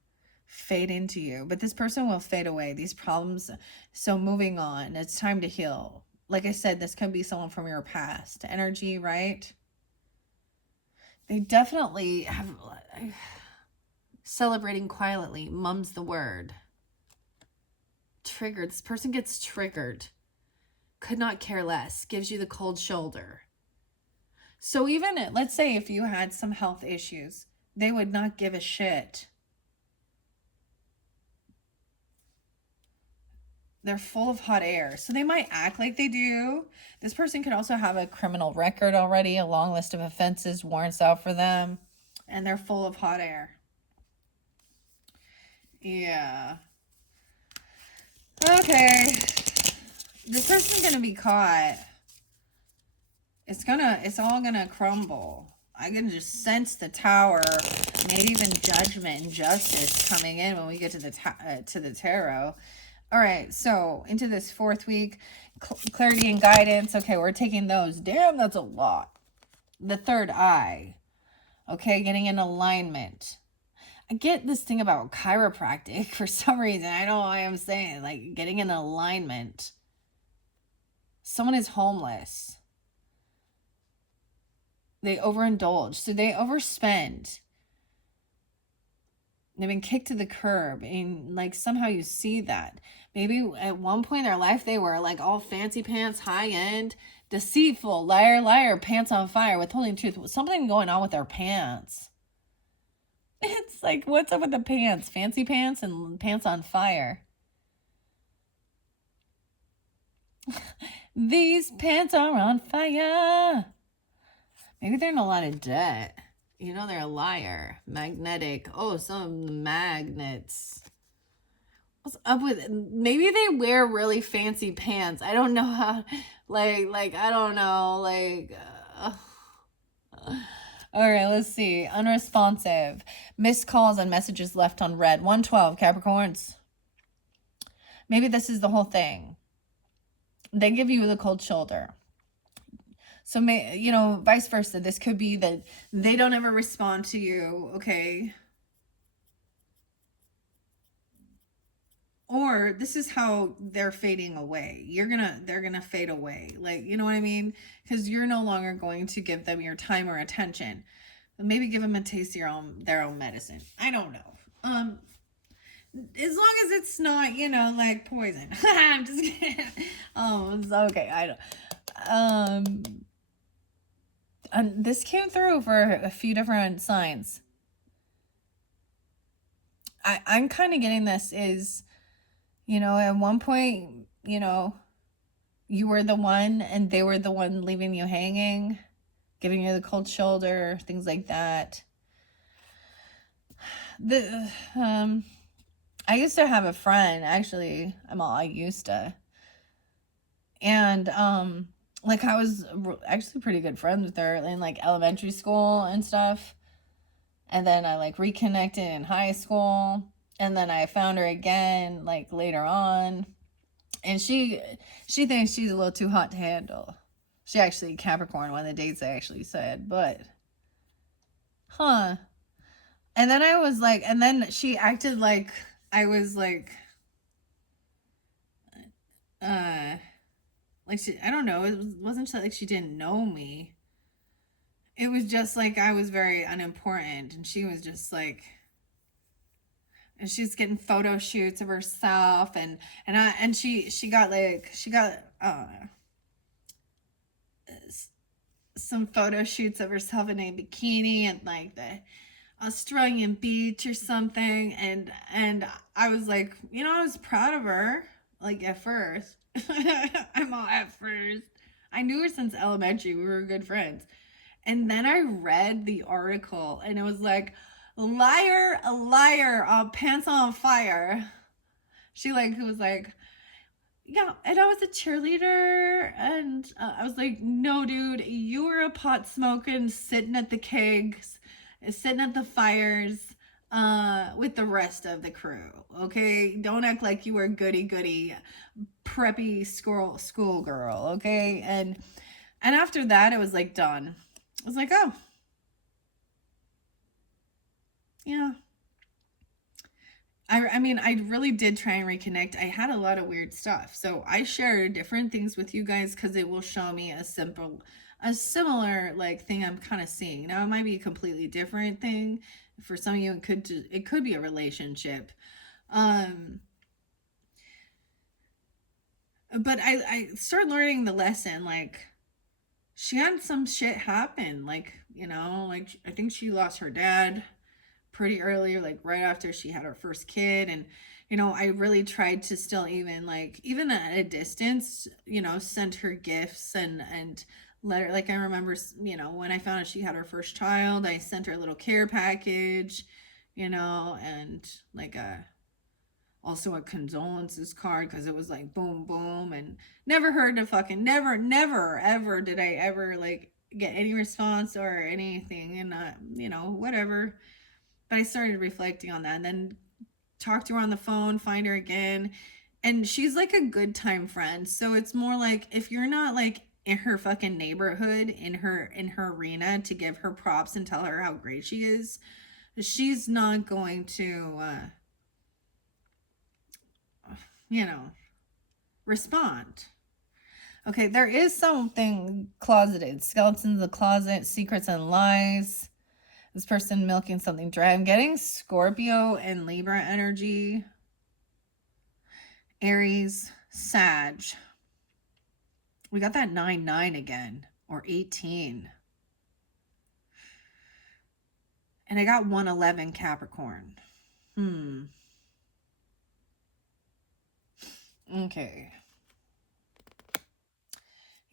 fade into you, but this person will fade away. These problems, so moving on. It's time to heal. Like I said, this could be someone from your past. Energy, right? They definitely have celebrating quietly. Mum's the word. Triggered. This person gets triggered. Could not care less. Gives you the cold shoulder. So even, let's say if you had some health issues, they would not give a shit. They're full of hot air. So they might act like they do. This person could also have a criminal record already, a long list of offenses, warrants out for them. And they're full of hot air. Yeah. Okay. This person's going to be caught. It's all going to crumble. I can just sense the tower, maybe even judgment and justice coming in when we get to the tarot. All right, so into this 4th week, clarity and guidance. Okay, we're taking those. Damn, that's a lot. The third eye. Okay, getting in alignment. I get this thing about chiropractic for some reason. I don't know why I'm saying, like, getting in alignment. Someone is homeless. They overindulge. So they overspend. They've been kicked to the curb, and like somehow you see that. Maybe at one point in their life they were like all fancy pants, high end, deceitful, liar, liar, pants on fire, withholding truth. Something going on with their pants. It's like, what's up with the pants? Fancy pants and pants on fire. These pants are on fire. Maybe they're in a lot of debt. You know, they're a liar. Magnetic. Oh, some magnets. What's up with it? Maybe they wear really fancy pants. I don't know how, like, I don't know, like, all right, let's see. Unresponsive. Missed calls and messages left on red. 112, Capricorns. Maybe this is the whole thing. They give you the cold shoulder. So, vice versa. This could be that they don't ever respond to you, okay? Or this is how they're fading away. They're gonna fade away. Like, you know what I mean? Because you're no longer going to give them your time or attention. Maybe give them a taste of their own medicine. I don't know. As long as it's not, like poison. I'm just kidding. It's okay. I don't. And this came through for a few different signs. I'm kind of getting this is, at one point, you were the one and they were the one leaving you hanging, giving you the cold shoulder, things like that. I used to have a friend, actually, I used to. And, like, I was actually pretty good friends with her in, like, elementary school and stuff. And then I, like, reconnected in high school. And then I found her again, like, later on. And she thinks she's a little too hot to handle. She actually Capricorn, one of the dates I actually said. But, And then I was like, and then she acted like I was like, I don't know. It wasn't like she didn't know me. It was just like I was very unimportant, and she was just like, and she's getting photo shoots of herself, and she got some photo shoots of herself in a bikini and like the Australian beach or something, and I was like, I was proud of her, like at first. I'm all at first. I knew her since elementary. We were good friends. And then I read the article and it was like, liar, a liar, pants on fire. She was like, yeah, and I was a cheerleader, and I was like, no, dude, you were a pot smoking, sitting at the kegs, sitting at the fires, with the rest of the crew. Okay, don't act like you were goody preppy school girl. Okay, and after that, it was like done. I was like, oh, yeah. I mean, I really did try and reconnect. I had a lot of weird stuff. So I share different things with you guys because it will show me a similar like thing I'm kind of seeing. Now it might be a completely different thing. For some of you, it could be a relationship. But I started learning the lesson. Like, she had some shit happen. Like, like I think she lost her dad pretty early, like right after she had her first kid. And I really tried to still even at a distance, send her gifts and let her, like, I remember, when I found out she had her first child, I sent her a little care package, and like also a condolences card, because it was like boom boom, and never ever did I ever like get any response or anything. And whatever. But I started reflecting on that, and then talked to her on the phone, find her again. And she's like a good time friend. So it's more like, if you're not like in her fucking neighborhood, in her arena, to give her props and tell her how great she is, she's not going to respond. Okay, there is something closeted. Skeletons in the closet, secrets and lies. This person milking something dry. I'm getting Scorpio and Libra energy. Aries, Sag. We got that 9-9 again, or 18. And I got 111 Capricorn. Okay.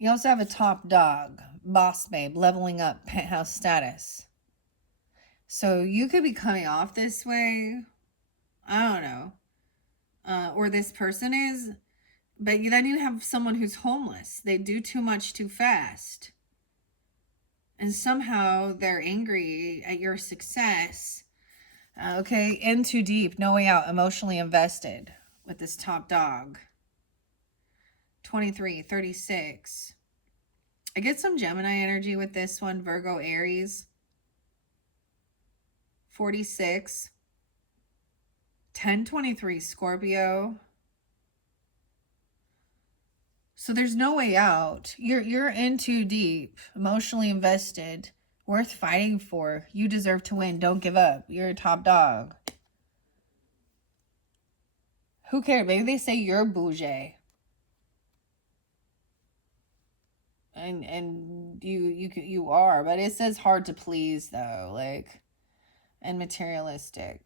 You also have a top dog, boss babe, leveling up, penthouse status. So you could be coming off this way. I don't know. Or this person is. But then you have someone who's homeless. They do too much too fast. And somehow they're angry at your success. Okay, in too deep, no way out, emotionally invested with this top dog. 23, 36. I get some Gemini energy with this one. Virgo, Aries. 46. 1023, Scorpio. So there's no way out. You're in too deep, emotionally invested, worth fighting for. You deserve to win. Don't give up. You're a top dog. Who cares? Maybe they say you're bougie. And you are, but it says hard to please though, like, and materialistic.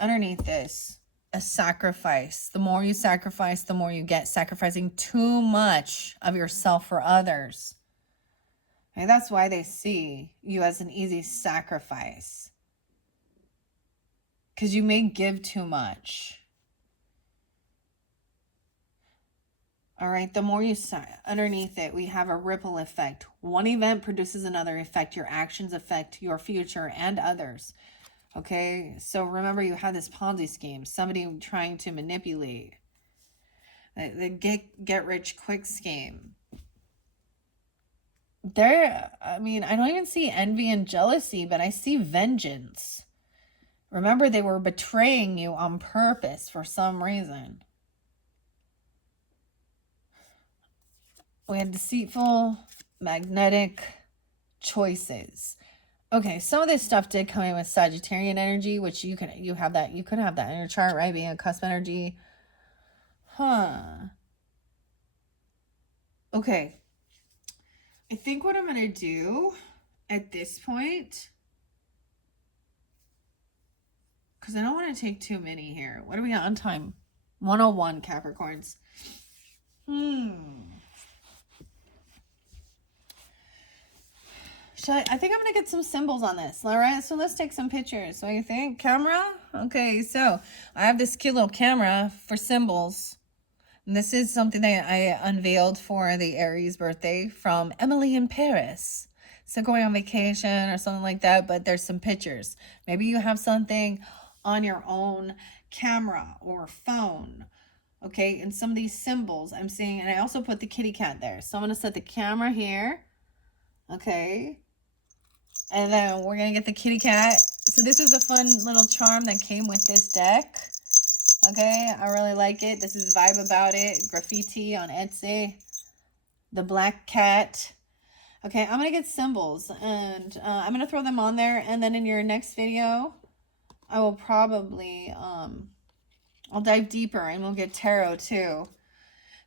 Underneath this, a sacrifice. The more you sacrifice, the more you get. Sacrificing too much of yourself for others. And that's why they see you as an easy sacrifice. Because you may give too much. All right, the more you underneath it, we have a ripple effect. One event produces another effect. Your actions affect your future and others. Okay, so remember, you have this Ponzi scheme, somebody trying to manipulate. The get rich quick scheme. I don't even see envy and jealousy, but I see vengeance. Remember, they were betraying you on purpose for some reason. We had deceitful, magnetic choices. Okay, some of this stuff did come in with Sagittarian energy, which you could have that in your chart, right? Being a cusp energy. Okay. I think what I'm going to do at this point, because I don't want to take too many here. What do we got on time? 101, Capricorns. I think I'm going to get some symbols on this. All right, so let's take some pictures. What do you think? Camera? Okay, so I have this cute little camera for symbols. And this is something that I unveiled for the Aries birthday from Emily in Paris. So going on vacation or something like that, but there's some pictures. Maybe you have something on your own camera or phone. Okay, and some of these symbols I'm seeing, and I also put the kitty cat there. So I'm going to set the camera here. Okay. And then we're going to get the kitty cat. So this was a fun little charm that came with this deck. Okay, I really like it. This is Vibe About It. Graffiti on Etsy. The black cat. Okay, I'm going to get symbols. And I'm going to throw them on there. And then in your next video, I will probably... I'll dive deeper and we'll get tarot too.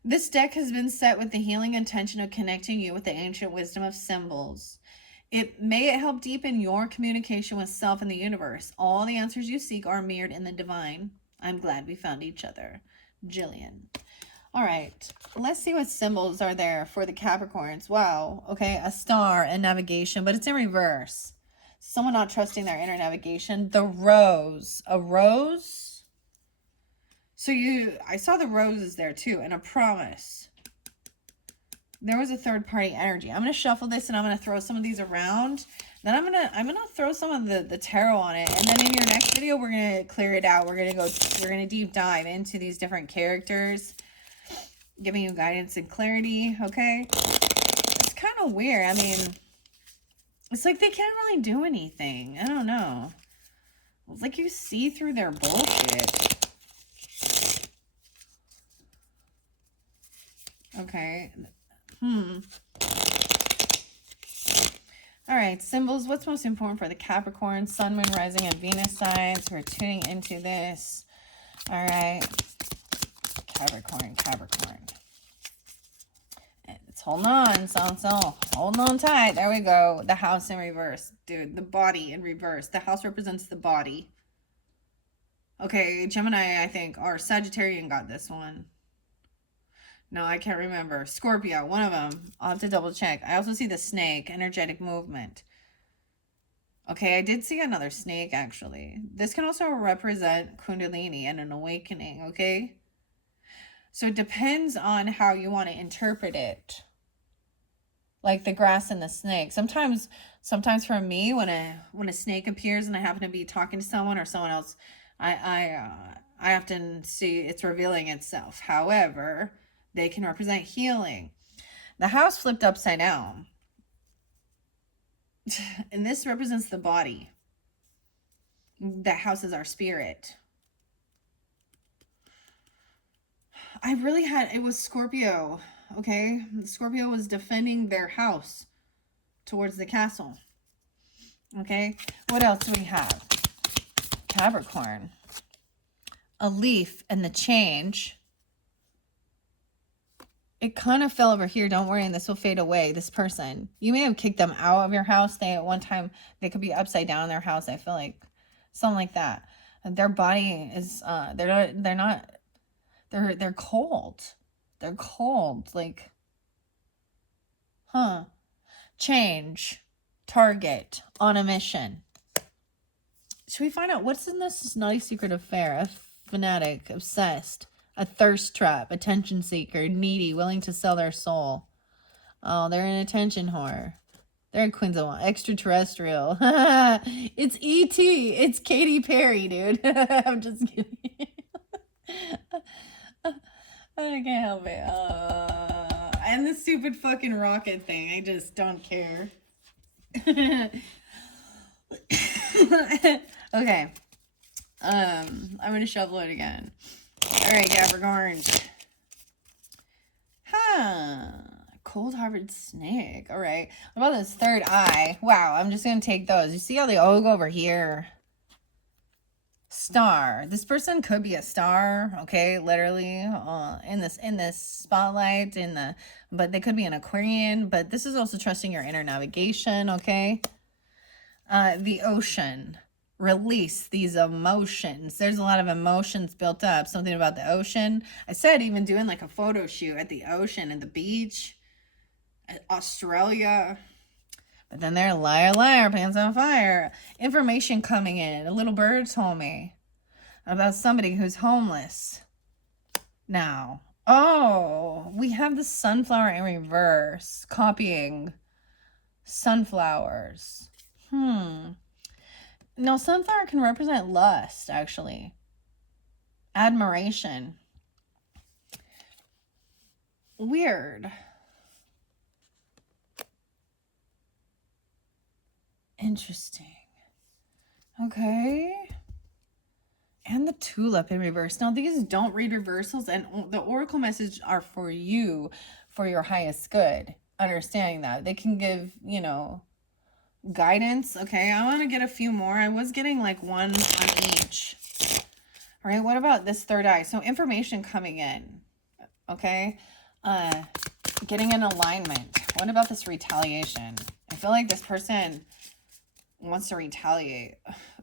This deck has been set with the healing intention of connecting you with the ancient wisdom of symbols. May it help deepen your communication with self and the universe. All the answers you seek are mirrored in the divine. I'm glad we found each other. Jillian. All right, let's see what symbols are there for the Capricorns. Wow, okay, a star and navigation, but it's in reverse. Someone not trusting their inner navigation. The rose. A rose? So I saw the roses there too, and a promise. There was a third party energy. I'm going to shuffle this and I'm going to throw some of these around. Then I'm going to throw some of the tarot on it. And then in your next video, we're going to clear it out. We're going to deep dive into these different characters, giving you guidance and clarity. Okay. It's kind of weird. I mean, it's like they can't really do anything. I don't know. It's like you see through their bullshit. Okay. All right, symbols. What's most important for the Capricorn, Sun, Moon, Rising, and Venus signs? We're tuning into this. All right. Capricorn. It's holding on. So holding on tight. There we go. The house in reverse. Dude, the body in reverse. The house represents the body. Okay, Gemini, I think, or Sagittarian got this one. No, I can't remember. Scorpio, one of them. I'll have to double check. I also see the snake, energetic movement. Okay, I did see another snake, actually. This can also represent Kundalini and an awakening, okay? So it depends on how you want to interpret it. Like the grass and the snake. Sometimes for me, when a snake appears and I happen to be talking to someone or someone else, I often see it's revealing itself. However, they can represent healing. The house flipped upside down. And this represents the body. The house is our spirit. I really had, it was Scorpio, okay? Scorpio was defending their house towards the castle. Okay, what else do we have? Capricorn. A leaf and the change. It kind of fell over here. Don't worry, and this will fade away. This person, you may have kicked them out of your house. They at one time, they could be upside down in their house. I feel like something like that. And their body is, they're cold. They're cold. Like, change, target, on a mission. Should we find out what's in this naughty secret affair? A fanatic, obsessed, a thirst trap, attention seeker, needy, willing to sell their soul. Oh, they're an attention whore. They're a Queens of One. Extraterrestrial. It's E.T. It's Katy Perry, dude. I'm just kidding. I can't help it. And the stupid fucking rocket thing. I just don't care. Okay. I'm gonna shuffle it again. Alright, Capricorn. Cold-hearted snake. Alright. What about this third eye? Wow, I'm just gonna take those. You see how they all go over here? Star. This person could be a star, okay, literally, in this spotlight, but they could be an Aquarian, but this is also trusting your inner navigation, okay? The ocean. Release these emotions. There's a lot of emotions built up. Something about the ocean. I said even doing like a photo shoot at the ocean and the beach. Australia. But then they're liar, liar, pants on fire. Information coming in. A little bird told me about somebody who's homeless now. Oh, we have the sunflower in reverse. Copying sunflowers. No, sunflower can represent lust, actually. Admiration. Weird. Interesting. Okay. And the tulip in reverse. Now, these don't read reversals, and the oracle message are for you, for your highest good. Understanding that. They can give, you know, guidance. Okay, I want to get a few more. I was getting like one on each. All right, what about this third eye? So information coming in. Okay, getting in alignment. What about this retaliation? I feel like this person wants to retaliate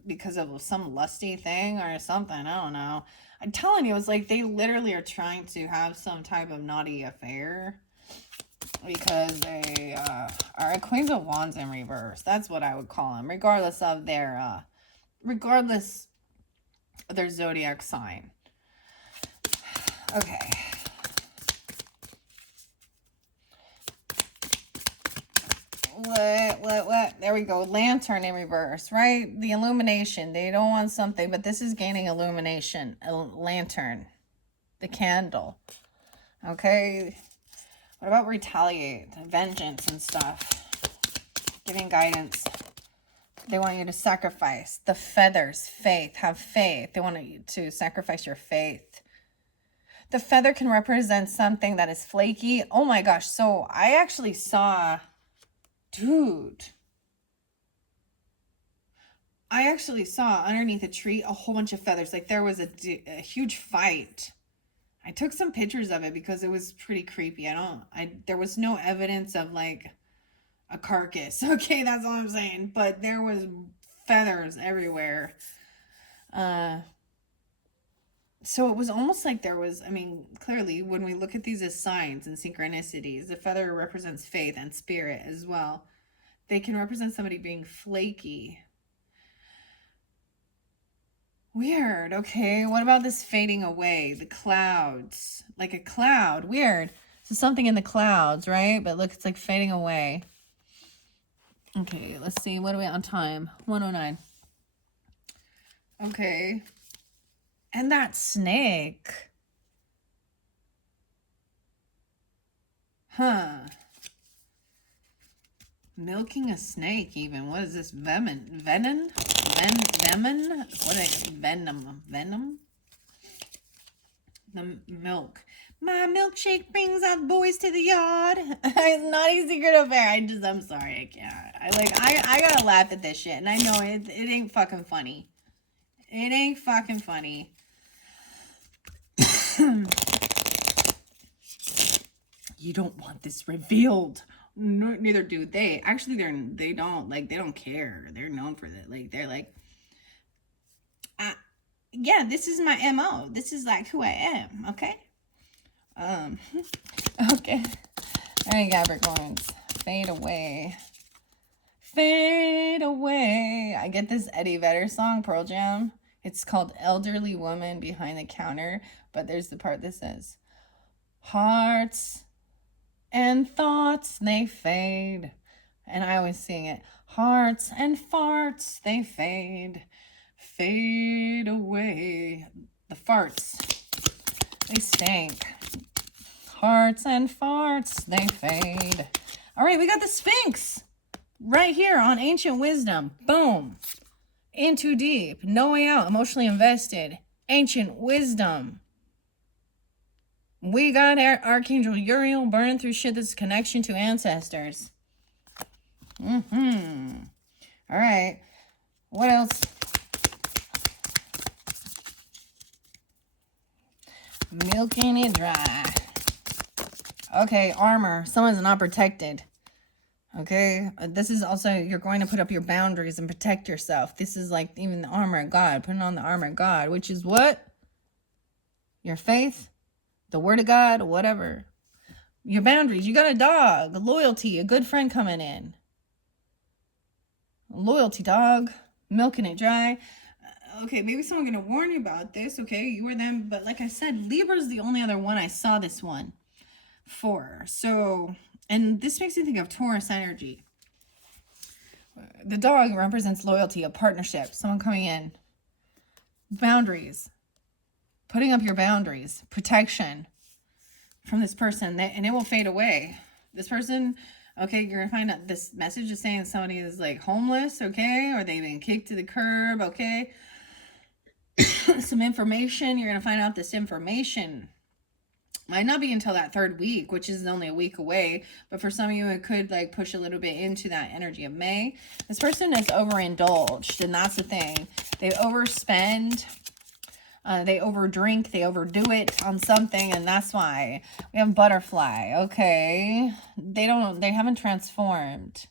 because of some lusty thing or something. I don't know. I'm telling you, it's like they literally are trying to have some type of naughty affair. Because they are Queens of Wands in reverse. That's what I would call them. Regardless of their zodiac sign. Okay. What? There we go. Lantern in reverse, right? The illumination. They don't want something, but this is gaining illumination. A lantern. The candle. Okay. What about retaliate, vengeance and stuff? Giving guidance. They want you to sacrifice. The feathers, faith, have faith. They want you to sacrifice your faith. The feather can represent something that is flaky. Oh my gosh. So I actually saw, dude. I actually saw underneath a tree a whole bunch of feathers. Like there was a huge fight. I took some pictures of it because it was pretty creepy. There was no evidence of like a carcass. Okay, that's all I'm saying. But there was feathers everywhere. So it was almost like there was, I mean, clearly when we look at these as signs and synchronicities, the feather represents faith and spirit as well. They can represent somebody being flaky. Weird. Okay. What about this fading away? The clouds. Like a cloud. Weird. So something in the clouds, right? But look, it's like fading away. Okay. Let's see. What are we on time? 1:09. Okay. And that snake. Huh. Milking a snake even. What is this? Venom? What is venom? Venom? The milk. My milkshake brings out boys to the yard. It's not a secret affair. I'm sorry, I can't. I gotta laugh at this shit. And I know it ain't fucking funny. It ain't fucking funny. You don't want this revealed. No, neither do they. Actually, they don't care. They're known for that. Like, they're like, yeah, this is my MO. This is like who I am. Okay. Okay. All right, Capricorns. Fade away. Fade away. I get this Eddie Vedder song, Pearl Jam. It's called Elderly Woman Behind the Counter. But there's the part that says, hearts and thoughts, they fade. And I always sing it. Hearts and farts, they fade. Fade away. The farts, they stink. Hearts and farts, they fade. All right, we got the Sphinx right here on Ancient Wisdom. Boom. In too deep. No way out. Emotionally invested. Ancient Wisdom. We got Archangel Uriel burning through shit that's connection to ancestors. All right. What else? Milking it dry. Okay, armor. Someone's not protected. Okay, this is also, you're going to put up your boundaries and protect yourself. This is like even the armor of God, putting on the armor of God, which is what? Your faith, the word of God, whatever. Your boundaries. You got a dog, loyalty, a good friend coming in. Loyalty, dog. Milking it dry. Okay, maybe someone's going to warn you about this. Okay, you or them. But like I said, Libra's the only other one I saw this one for. So, and this makes me think of Taurus energy. The dog represents loyalty, a partnership, someone coming in. Boundaries. Putting up your boundaries. Protection from this person. And it will fade away. This person, okay, you're going to find out this message is saying somebody is like homeless, okay? Or they've been kicked to the curb, okay? Some information. You're going to find out this information. Might not be until that third week, which is only a week away. But for some of you, it could like push a little bit into that energy of May. This person is overindulged, and that's the thing. They overspend. They overdrink. They overdo it on something, and that's why we have butterfly. Okay, they haven't transformed.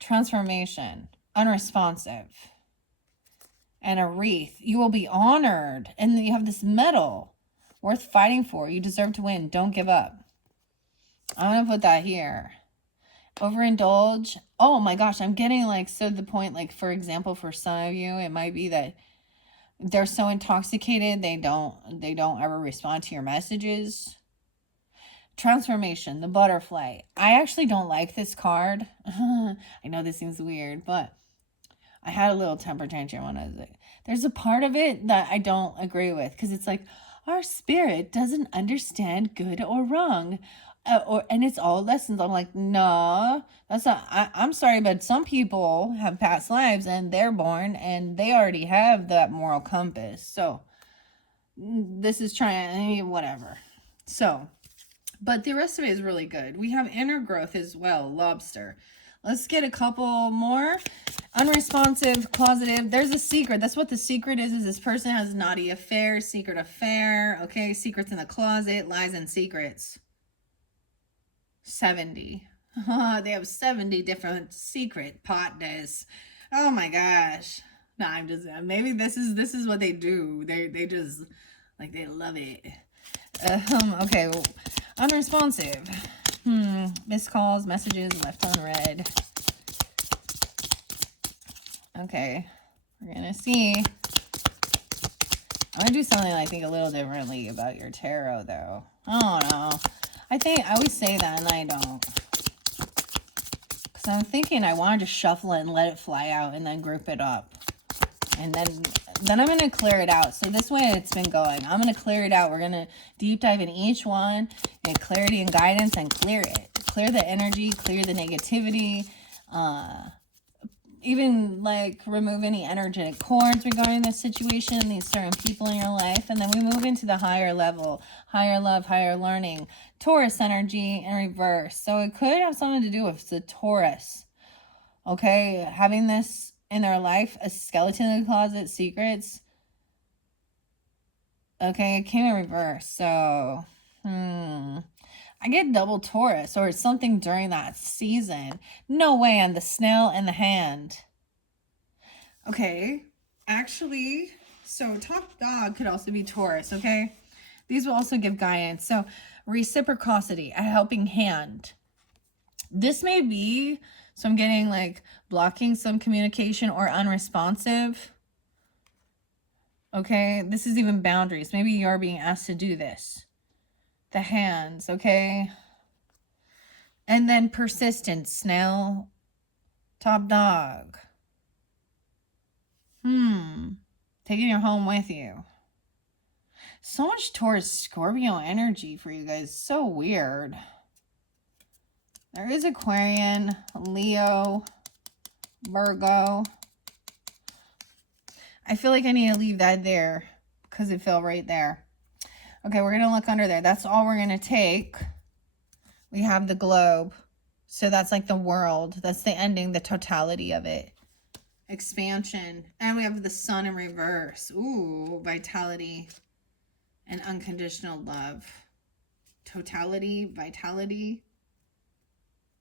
Transformation, unresponsive, and a wreath. You will be honored, and then you have this medal. Worth fighting for. You deserve to win. Don't give up. I'm going to put that here. Overindulge. Oh my gosh. I'm getting like, so the point, like, for example, for some of you, it might be that they're so intoxicated. They don't ever respond to your messages. Transformation. The butterfly. I actually don't like this card. I know this seems weird, but I had a little temper tantrum when I was like, there's a part of it that I don't agree with. Because it's like, our spirit doesn't understand good or wrong. And it's all lessons. I'm like, no, that's not, I'm sorry, but some people have past lives and they're born and they already have that moral compass. So this is trying, whatever. So, but the rest of it is really good. We have inner growth as well, lobster. Let's get a couple more. Unresponsive, closeted. There's a secret. That's what the secret is this person has naughty affairs, secret affair. Okay, secrets in the closet, lies and secrets. 70. They have 70 different secret partners. Oh my gosh. No, I'm just, maybe this is what they do. They just, like, they love it. Okay, well, unresponsive. Missed calls, messages left unread. Okay, we're gonna see. I'm gonna do something I think a little differently about your tarot, though. I don't know. I always say that, and I don't. Because I'm thinking I want to just shuffle it and let it fly out, and then group it up, and then I'm gonna clear it out. So this way it's been going. I'm gonna clear it out. We're gonna deep dive in each one, get clarity and guidance, and clear it. clear the energy, clear the negativity, even like remove any energetic cords regarding this situation, these certain people in your life. And then we move into the higher level, higher love, higher learning. Taurus energy in reverse. So it could have something to do with the Taurus. Okay, having this in their life, a skeleton in the closet, secrets. Okay, it came in reverse. So, I get double Taurus or something during that season. No way on the snail and the hand. Okay, actually, so top dog could also be Taurus, okay? These will also give guidance. So reciprocity, a helping hand. This may be, so I'm getting like blocking some communication or unresponsive. Okay, this is even boundaries. Maybe you're being asked to do this. The hands, okay? And then persistence, snail, top dog. Taking your home with you. So much Taurus Scorpio energy for you guys. So weird. There is Aquarian, Leo, Virgo. I feel like I need to leave that there because it fell right there. Okay, we're going to look under there. That's all we're going to take. We have the globe. So that's like the world. That's the ending, the totality of it. Expansion. And we have the sun in reverse. Ooh, vitality and unconditional love. Totality, vitality.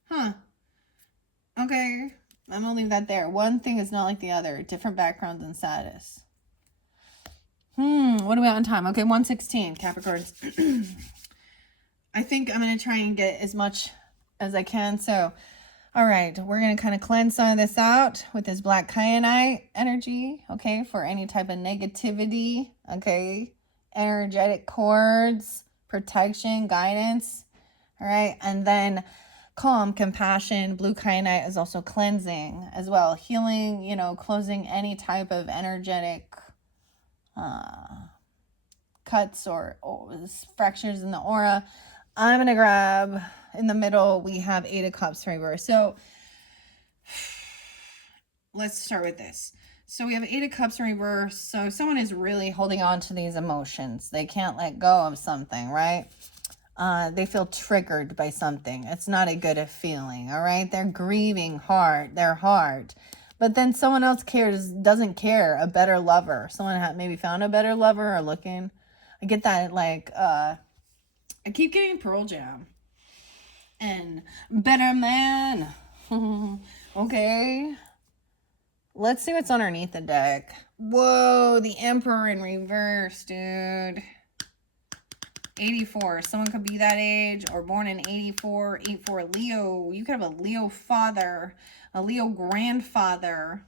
Huh. Okay. I'm going to leave that there. One thing is not like the other. Different backgrounds and status. What are we on time? Okay, 1:16, Capricorns. I think I'm going to try and get as much as I can. So, all right, we're going to kind of cleanse some of this out with this black kyanite energy, okay, for any type of negativity, okay, energetic cords, protection, guidance, all right, and then calm, compassion, blue kyanite is also cleansing as well, healing, you know, closing any type of energetic cuts or fractures in the aura. I'm going to grab, in the middle, we have 8 of Cups reverse. So, let's start with this. So, we have 8 of Cups in reverse. So, someone is really holding on to these emotions. They can't let go of something, right? They feel triggered by something. It's not a good feeling, all right? They're grieving hard, their heart. But then someone else doesn't care, a better lover. Someone maybe found a better lover or looking. I get that, like, I keep getting Pearl Jam. And Better Man. Okay. Let's see what's underneath the deck. Whoa, the Emperor in reverse, dude. 84. Someone could be that age or born in 84. 84 Leo. You could have a Leo father, a Leo grandfather.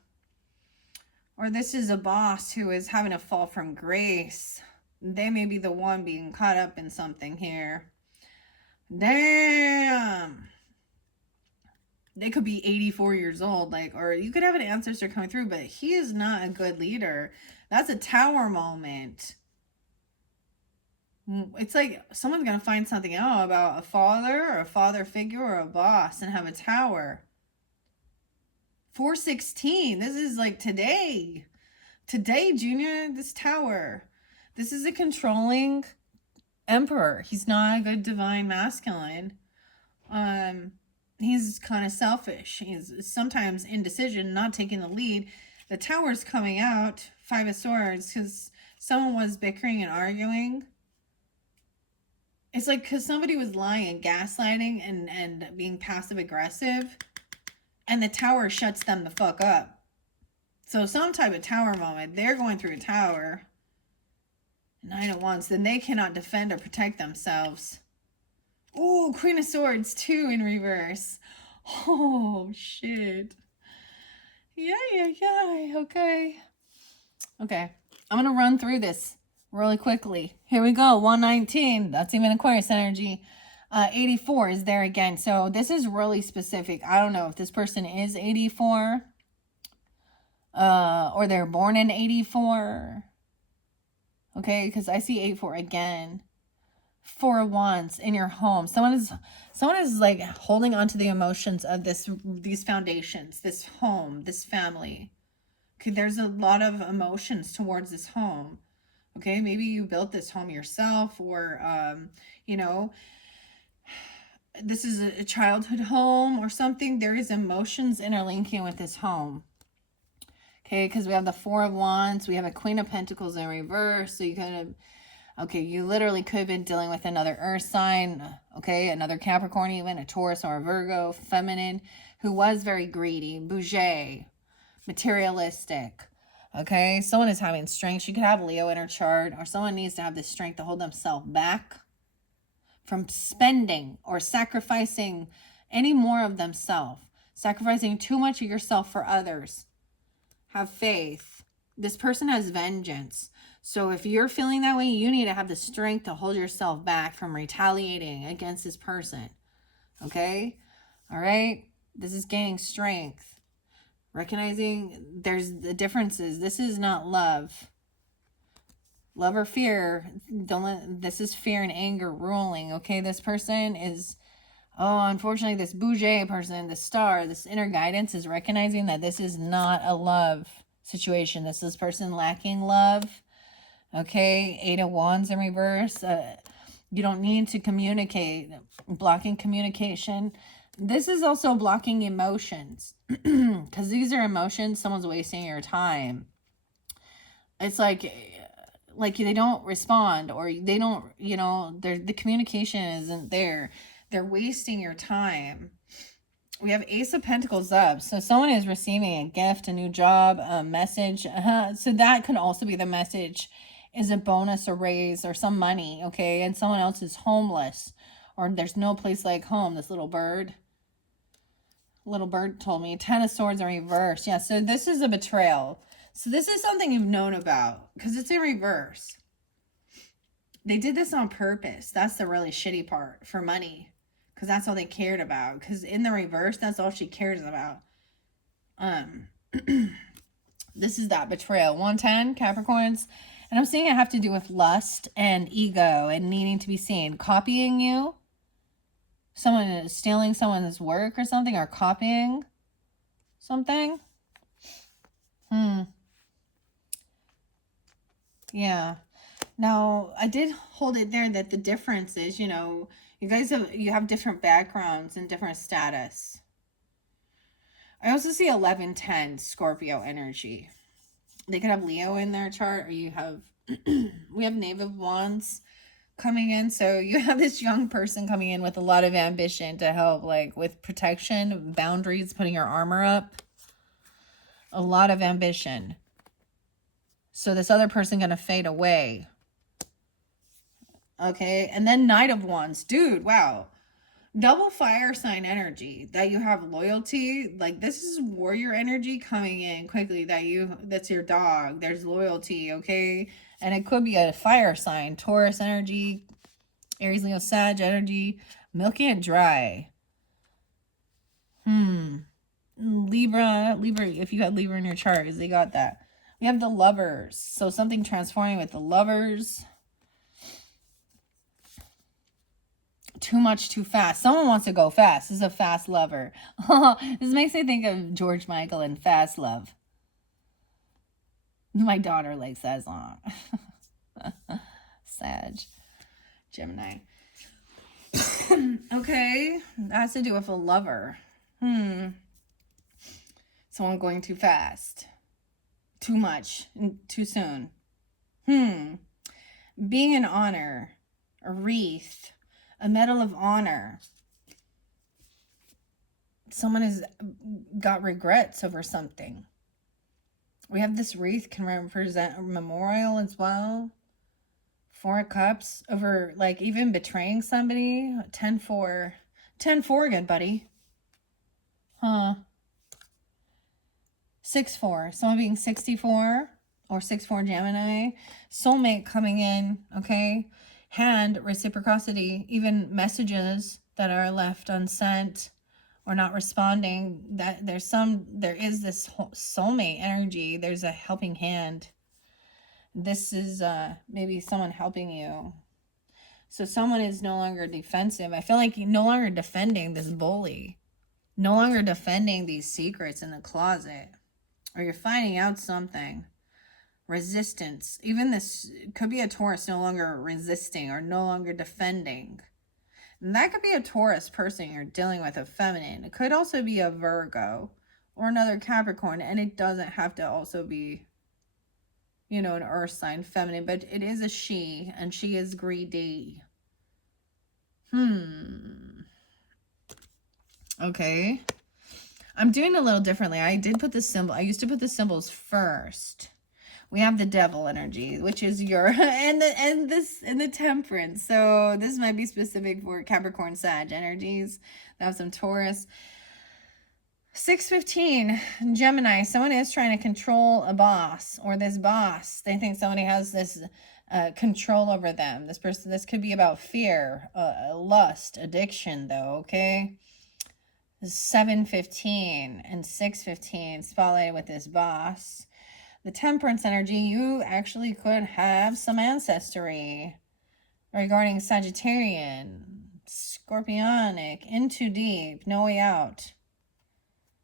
Or this is a boss who is having a fall from grace. They may be the one being caught up in something here. Damn. They could be 84 years old, like, or you could have an ancestor coming through, but he is not a good leader. That's a tower moment. It's like someone's going to find something out about a father or a father figure or a boss and have a tower. 416. This is like today. Today, Junior, this tower. This is a controlling emperor. He's not a good divine masculine. He's kind of selfish. He's sometimes indecision, not taking the lead. The tower's coming out, 5 of Swords, because someone was bickering and arguing. It's like because somebody was lying and gaslighting and being passive aggressive, and the tower shuts them the fuck up. So some type of tower moment. They're going through a tower. 9 of Wands. Then they cannot defend or protect themselves. Ooh, Queen of Swords 2 in reverse. Oh, shit. Yeah. Okay. I'm going to run through this really quickly. Here we go. 119. That's even Aquarius energy. 84 is there again. So this is really specific. I don't know if this person is 84. Or they're born in 84. Okay, because I see 84 again. Four of Wands in your home. Someone is like holding on to the emotions of these foundations, this home, this family. Okay, there's a lot of emotions towards this home. Okay, maybe you built this home yourself, or you know, this is a childhood home or something. There is emotions interlinking with this home. Okay, because we have the Four of Wands, we have a Queen of Pentacles in reverse. So you kind of, okay, you literally could have been dealing with another earth sign, okay, another Capricorn, even a Taurus or a Virgo, feminine, who was very greedy, bougie, materialistic. Okay, someone is having strength. She could have Leo in her chart, or someone needs to have the strength to hold themselves back from spending or sacrificing any more of themselves, sacrificing too much of yourself for others. Have faith. This person has vengeance. So if you're feeling that way, you need to have the strength to hold yourself back from retaliating against this person. Okay? All right? This is gaining strength. Recognizing there's the differences. This is not love. Love or fear. This is fear and anger ruling. Okay? This person is, unfortunately, this bougie person, the star, this inner guidance is recognizing that this is not a love situation. This is person lacking love. Okay, Eight of Wands in reverse. You don't need to communicate. Blocking communication. This is also blocking emotions. Because these are emotions. Someone's wasting your time. It's like they don't respond, or they don't, the communication isn't there. They're wasting your time. We have Ace of Pentacles up. So someone is receiving a gift, a new job, a message. So that could also be the message, is a bonus, a raise, or some money, okay? And someone else is homeless, or there's no place like home. This little bird told me. Ten of Swords in reverse. Yeah, so this is a betrayal. So this is something you've known about, because it's in reverse. They did this on purpose. That's the really shitty part, for money. Because that's all they cared about. Because in the reverse, that's all she cares about. This is that betrayal. 110, Capricorns. And I'm seeing it have to do with lust and ego and needing to be seen. Copying you. Someone is stealing someone's work or something, or copying something. Yeah. Now, I did hold it there that the difference is, you guys have different backgrounds and different status. I also see 1110 Scorpio energy. They could have Leo in their chart, or you have, we have Knave of Wands coming in. So you have this young person coming in with a lot of ambition to help, like with protection, boundaries, putting your armor up. A lot of ambition. So this other person going to fade away. Okay, and then Knight of Wands. Dude, wow. Double fire sign energy. That you have loyalty. Like, this is warrior energy coming in quickly. That's your dog. There's loyalty, okay? And it could be a fire sign. Taurus energy. Aries, Leo, Sag energy. Milky and dry. Libra, if you had Libra in your chart, they got that. We have the Lovers. So something transforming with the Lovers. Too much, too fast. Someone wants to go fast. This is a fast lover. This makes me think of George Michael and Fast Love. My daughter likes that song. Sag. Gemini. Okay. That has to do with a lover. Someone going too fast. Too much. Too soon. Being an honor. A wreath. A medal of honor. Someone has got regrets over something. We have this wreath can represent a memorial as well. Four of Cups over, like, even betraying somebody. 10-4. 10-4 again, buddy. 6-4. Someone being 64 or 6-4 Gemini. Soulmate coming in, okay? Hand, reciprocity, even messages that are left unsent or not responding, that there is this soulmate energy. There's a helping hand. This is maybe someone helping you. So someone is no longer defensive. I feel like you're no longer defending this bully. No longer defending these secrets in the closet. Or you're finding out something. Resistance. Even this could be a Taurus no longer resisting or no longer defending. And that could be a Taurus person you're dealing with, a feminine. It could also be a Virgo or another Capricorn. And it doesn't have to also be, you know, an earth sign feminine. But it is a she, and she is greedy. Okay. I'm doing a little differently. I did put the symbol. I used to put the symbols first. We have the devil energy, which is your and the temperance. So this might be specific for Capricorn, Sag energies. They have some Taurus. 6:15, Gemini. Someone is trying to control a boss, or this boss. They think somebody has this control over them. This person. This could be about fear, lust, addiction, though. Okay. 7:15 and 6:15, spotlighted with this boss. The temperance energy, you actually could have some ancestry regarding Sagittarian, Scorpionic, in too deep, no way out.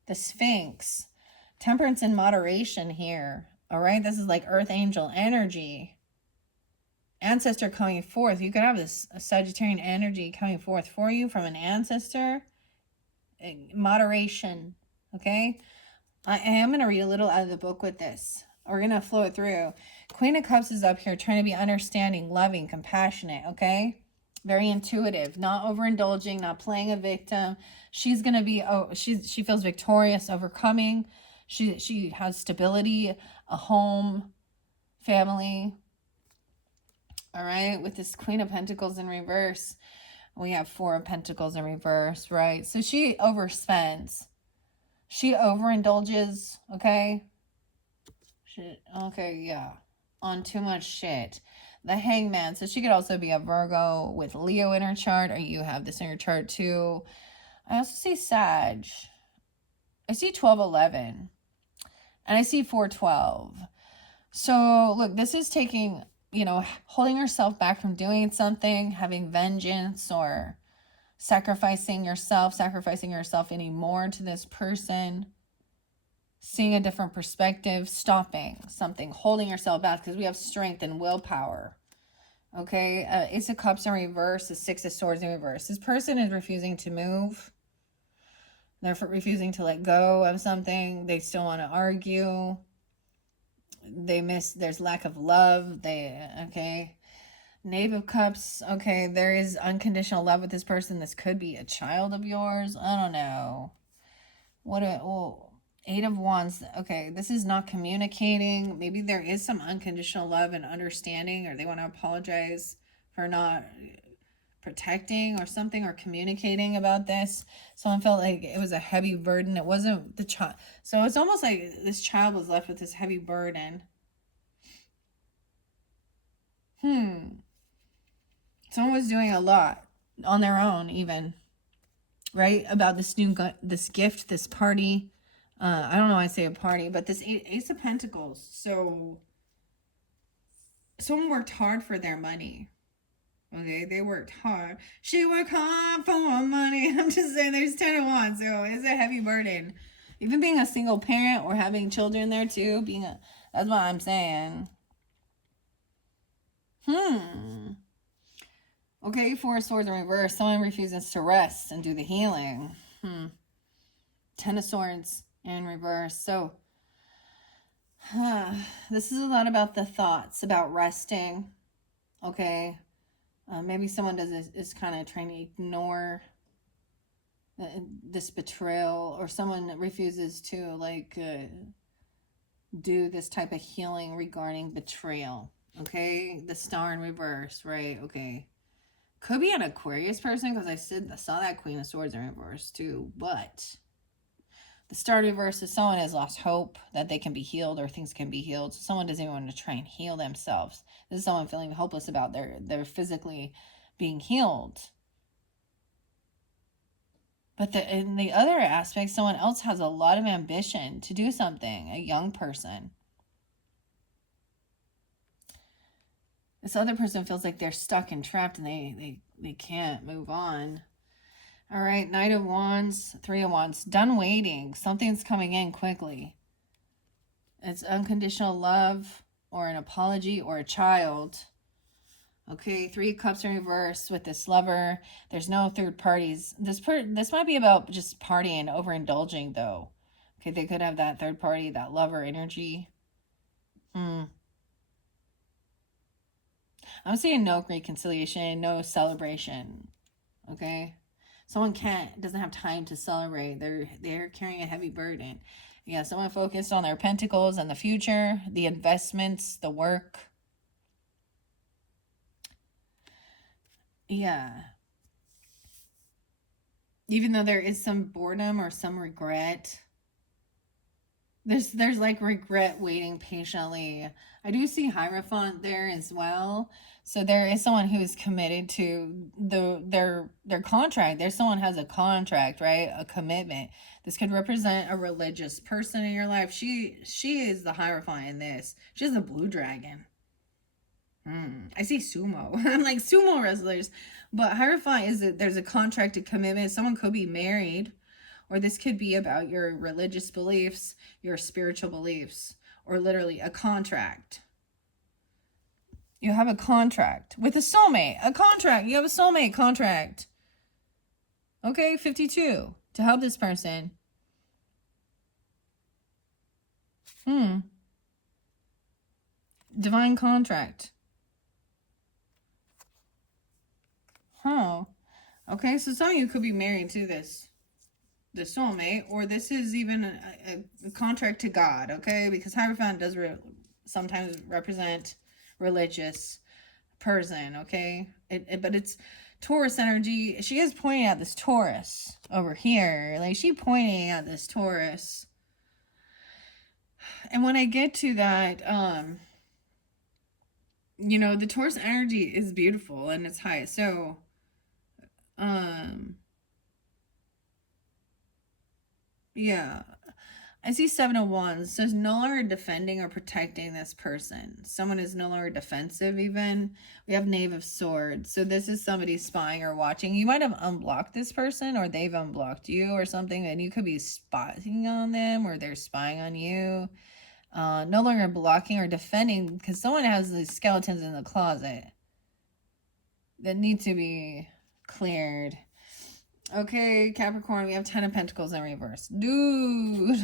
The Sphinx, temperance and moderation here. All right, this is like earth angel energy. Ancestor coming forth. You could have this Sagittarian energy coming forth for you from an ancestor. Moderation, okay? I am going to read a little out of the book with this. We're going to flow it through. Queen of Cups is up here trying to be understanding, loving, compassionate, okay? Very intuitive, not overindulging, not playing a victim. She's going to be, she feels victorious, overcoming. She has stability, a home, family. All right, with this Queen of Pentacles in reverse, we have Four of Pentacles in reverse, right? So she overspends. She overindulges, okay? On too much shit. The Hangman. So she could also be a Virgo with Leo in her chart, or you have this in your chart too. I also see Sag. I see 12-11. And I see 4-12. So, look, this is taking, you know, holding yourself back from doing something, having vengeance, or sacrificing yourself anymore to this person, seeing a different perspective, stopping something, holding yourself back, because we have strength and willpower. Okay, Ace of Cups in reverse, the Six of Swords in reverse. This person is refusing to move. They're refusing to let go of something. They still want to argue. There's lack of love. Okay. Knave of Cups. Okay, there is unconditional love with this person. This could be a child of yours. I don't know. Eight of Wands. Okay, this is not communicating. Maybe there is some unconditional love and understanding, or they want to apologize for not protecting or something, or communicating about this. Someone felt like it was a heavy burden. It wasn't the child. So it's almost like this child was left with this heavy burden. Someone was doing a lot on their own, even, right? About this gift, this party. I don't know why I say a party, but this Ace of Pentacles. So someone worked hard for their money. Okay, they worked hard. She worked hard for money. I'm just saying, there's 10 of Wands, so it's a heavy burden. Even being a single parent or having children there too, that's what I'm saying. Okay, Four of Swords in reverse. Someone refuses to rest and do the healing. 10 of Swords in reverse. So, this is a lot about the thoughts, about resting. Okay. Maybe someone is kind of trying to ignore this betrayal, or someone refuses to do this type of healing regarding betrayal. Okay, the Star in reverse, right? Okay, could be an Aquarius person, because I saw that Queen of Swords in reverse too. But the Star in reverse is someone has lost hope that they can be healed, or things can be healed. So someone doesn't even want to try and heal themselves. This is someone feeling hopeless about their physically being healed. But in the other aspect, someone else has a lot of ambition to do something, a young person. This other person feels like they're stuck and trapped and they can't move on. All right, Knight of Wands, Three of Wands. Done waiting. Something's coming in quickly. It's unconditional love or an apology or a child. Okay, Three of Cups in reverse with this lover. There's no third parties. This might be about just partying, overindulging though. Okay, they could have that third party, that lover energy. I'm seeing no reconciliation, no celebration. Okay, someone doesn't have time to celebrate. They're carrying a heavy burden. Yeah, someone focused on their pentacles and the future, the investments, the work. Yeah. Even though there is some boredom or some regret, there's like regret waiting patiently. I do see Hierophant there as well. So there is someone who is committed to their contract. There's someone who has a contract, right? A commitment. This could represent a religious person in your life. She is the Hierophant in this. She's the blue dragon. I see sumo. I'm like sumo wrestlers. But Hierophant is there's a contracted commitment. Someone could be married. Or this could be about your religious beliefs, your spiritual beliefs, or literally a contract. You have a contract with a soulmate. A contract. You have a soulmate contract. Okay, 52. To help this person. Divine contract. Okay, so some of you could be married to the soulmate, or this is even a contract to God, okay? Because Hierophant does sometimes represent religious person, okay? But it's Taurus energy. She is pointing at this Taurus over here. Like, she pointing at this Taurus. And when I get to that, you know, the Taurus energy is beautiful and it's high. So, yeah. I see Seven of Wands. So it's no longer defending or protecting this person. Someone is no longer defensive even. We have Knave of Swords. So this is somebody spying or watching. You might have unblocked this person, or they've unblocked you or something, and you could be spying on them, or they're spying on you. No longer blocking or defending, because someone has these skeletons in the closet that need to be cleared. Okay, Capricorn, we have 10 of Pentacles in reverse. Dude.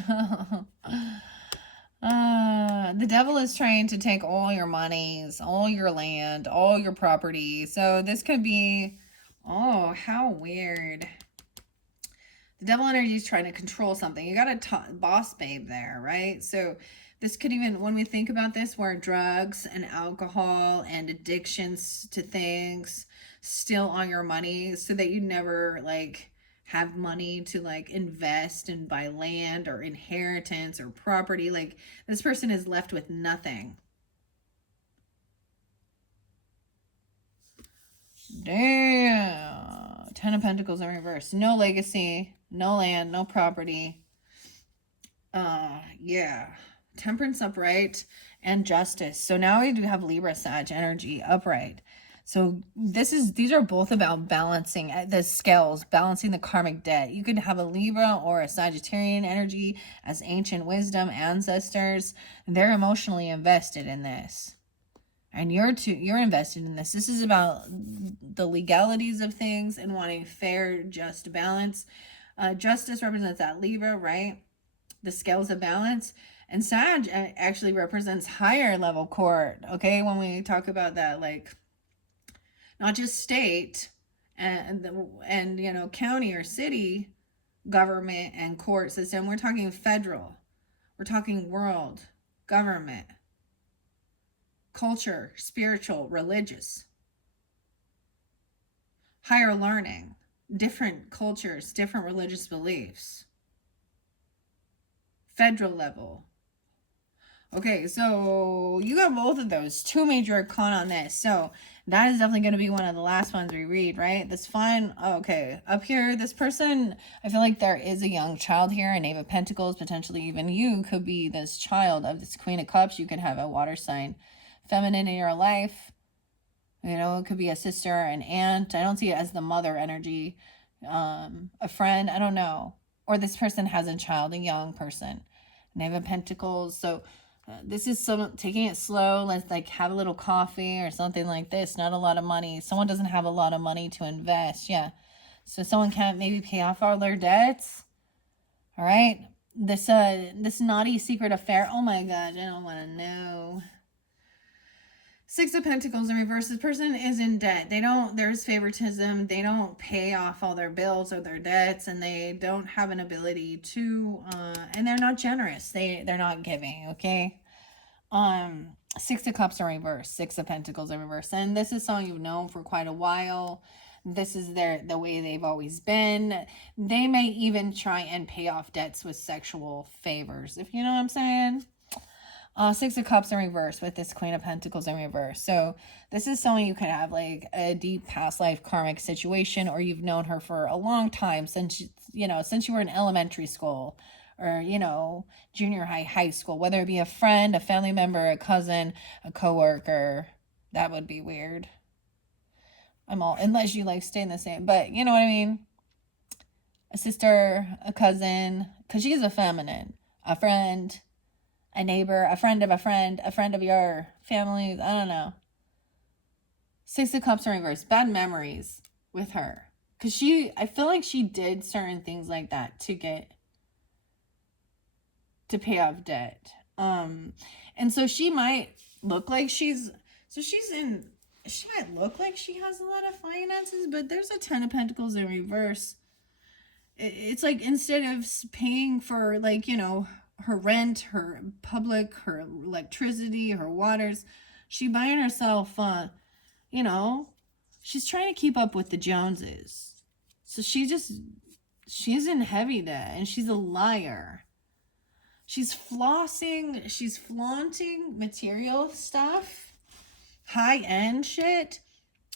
The devil is trying to take all your monies, all your land, all your property. So this could be, oh, how weird. The devil energy is trying to control something. You got a boss babe there, right? So this could even, when we think about this, where drugs and alcohol and addictions to things steal all your money so that you never like have money to like invest and buy land or inheritance or property. Like, this person is left with nothing. Damn. 10 of Pentacles in reverse. No legacy, no land, no property. Yeah. Temperance upright and Justice. So now we do have Libra Sag energy upright. So these are both about balancing the scales, balancing the karmic debt. You could have a Libra or a Sagittarian energy as ancient wisdom ancestors. They're emotionally invested in this. And you're invested in this. This is about the legalities of things and wanting fair, just balance. Justice represents that Libra, right? The scales of balance. And Sag actually represents higher level court, okay? When we talk about that, like, not just state and you know, county or city government and court system. We're talking federal. We're talking world, government, culture, spiritual, religious, higher learning, different cultures, different religious beliefs, federal level. Okay, so you got both of those. Two major arcana on this. So that is definitely going to be one of the last ones we read, right? That's fine. Okay, up here, this person, I feel like there is a young child here, a Knave of Pentacles, potentially even you could be this child of this Queen of Cups. You could have a water sign feminine in your life. You know, it could be a sister, an aunt. I don't see it as the mother energy. A friend, I don't know. Or this person has a child, a young person. Knave of Pentacles. So this is some taking it slow. Let's like have a little coffee or something like this. Not a lot of money. Someone doesn't have a lot of money to invest. Yeah. So someone can't maybe pay off all their debts. All right. This naughty secret affair. Oh my God, I don't want to know. Six of Pentacles in reverse. This person is in debt. There's favoritism. They don't pay off all their bills or their debts, and they don't have an ability to, and they're not generous. They're not giving, okay? Six of Cups in reverse. Six of Pentacles in reverse. And this is someone you've known for quite a while. This is the way they've always been. They may even try and pay off debts with sexual favors, if you know what I'm saying. Six of Cups in reverse with this Queen of Pentacles in reverse. So this is someone you could have like a deep past life karmic situation, or you've known her for a long time, since since you were in elementary school, or junior high school, whether it be a friend, a family member, a cousin, a coworker. That would be weird. Unless you like stay in the same, but you know what I mean? A sister, a cousin, because she's a feminine, a friend, a neighbor, a friend of a friend of your family. I don't know. Six of Cups in reverse. Bad memories with her. Because I feel like she did certain things like that to pay off debt. And so she might look like she might look like she has a lot of finances, but there's a Ten of Pentacles in reverse. It's like, instead of paying for her rent, her her electricity, her waters, she buying herself, she's trying to keep up with the Joneses. So she's in heavy debt, and she's a liar. She's flossing, she's flaunting material stuff, high-end shit.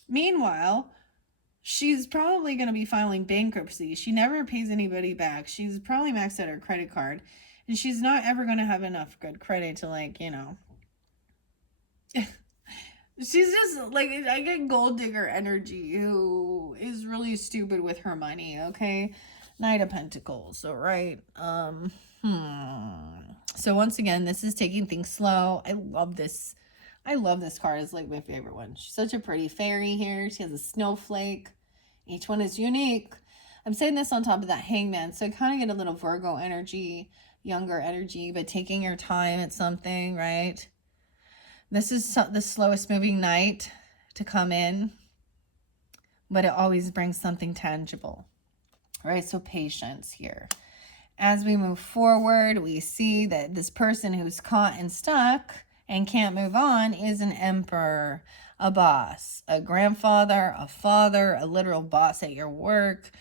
Meanwhile, she's probably going to be filing bankruptcy. She never pays anybody back. She's probably maxed out her credit card. And she's not ever going to have enough good credit to she's just like, I get gold digger energy who is really stupid with her money, okay? Knight of Pentacles, all right? So once again, this is taking things slow. I love this card. It's like my favorite one. She's such a pretty fairy here. She has a snowflake. Each one is unique. I'm saying this on top of that Hangman, so I kind of get a little Virgo energy, younger energy, but taking your time at something, right? This is the slowest moving night to come in, but it always brings something tangible, right? So patience here. As we move forward, we see that this person who's caught and stuck and can't move on is an emperor, a boss, a grandfather, a father, a literal boss at your work,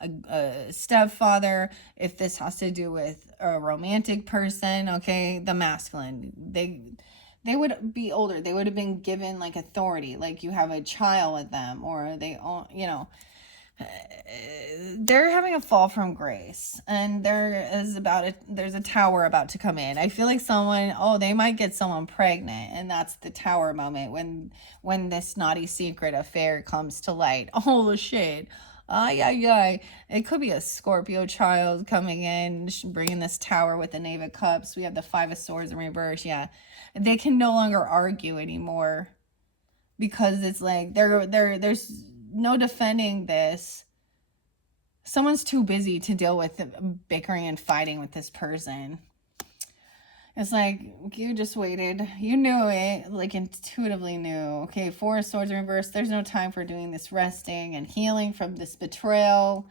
a stepfather. If this has to do with a romantic person, okay, the masculine, they would be older. They would have been given like authority, like you have a child with them, or they own, they're having a fall from grace, and there's a tower about to come in. I feel like they might get someone pregnant, and that's the tower moment when this naughty secret affair comes to light. Oh shit. Yeah. It could be a Scorpio child coming in, bringing this tower with the Knave of Cups. We have the Five of Swords in reverse. Yeah. They can no longer argue anymore, because it's like there's no defending this. Someone's too busy to deal with bickering and fighting with this person. It's like, you just waited. You knew it, like intuitively knew. Okay, Four of Swords in reverse. There's no time for doing this resting and healing from this betrayal.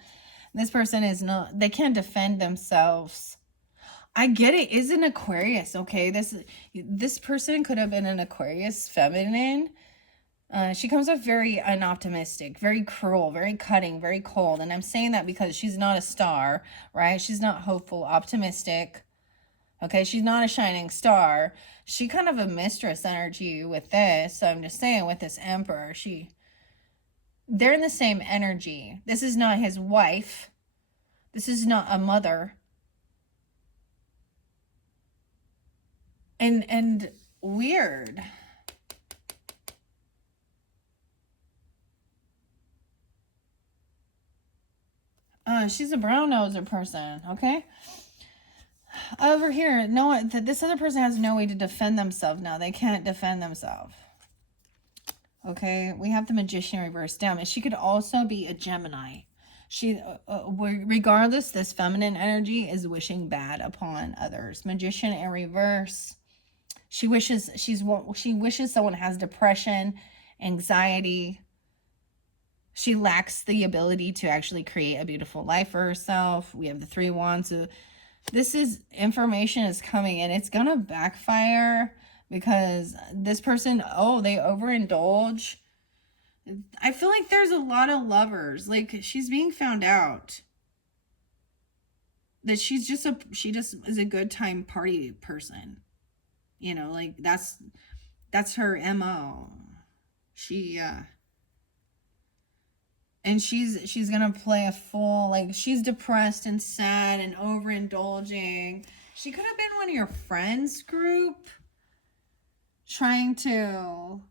This person they can't defend themselves. I get it. Is an Aquarius, okay? This person could have been an Aquarius feminine. She comes off very unoptimistic, very cruel, very cutting, very cold. And I'm saying that because she's not a star, right? She's not hopeful, optimistic. Okay, she's not a shining star. She kind of a mistress energy with this. So I'm just saying, with this emperor, they're in the same energy. This is not his wife. This is not a mother. And weird. She's a brown noser person, okay? Over here, this other person has no way to defend themselves now. They can't defend themselves. Okay, we have the Magician reversed down. And she could also be a Gemini. She, regardless, this feminine energy is wishing bad upon others. Magician in reverse. She wishes someone has depression, anxiety. She lacks the ability to actually create a beautiful life for herself. We have the 3 wands. So this is information is coming and it's gonna backfire because this person, they overindulge. I feel like there's a lot of lovers. Like, she's being found out that she just is a good time party person. You know, like that's her MO. And she's gonna play a full, like, she's depressed and sad and overindulging. She could have been one of your friends group trying to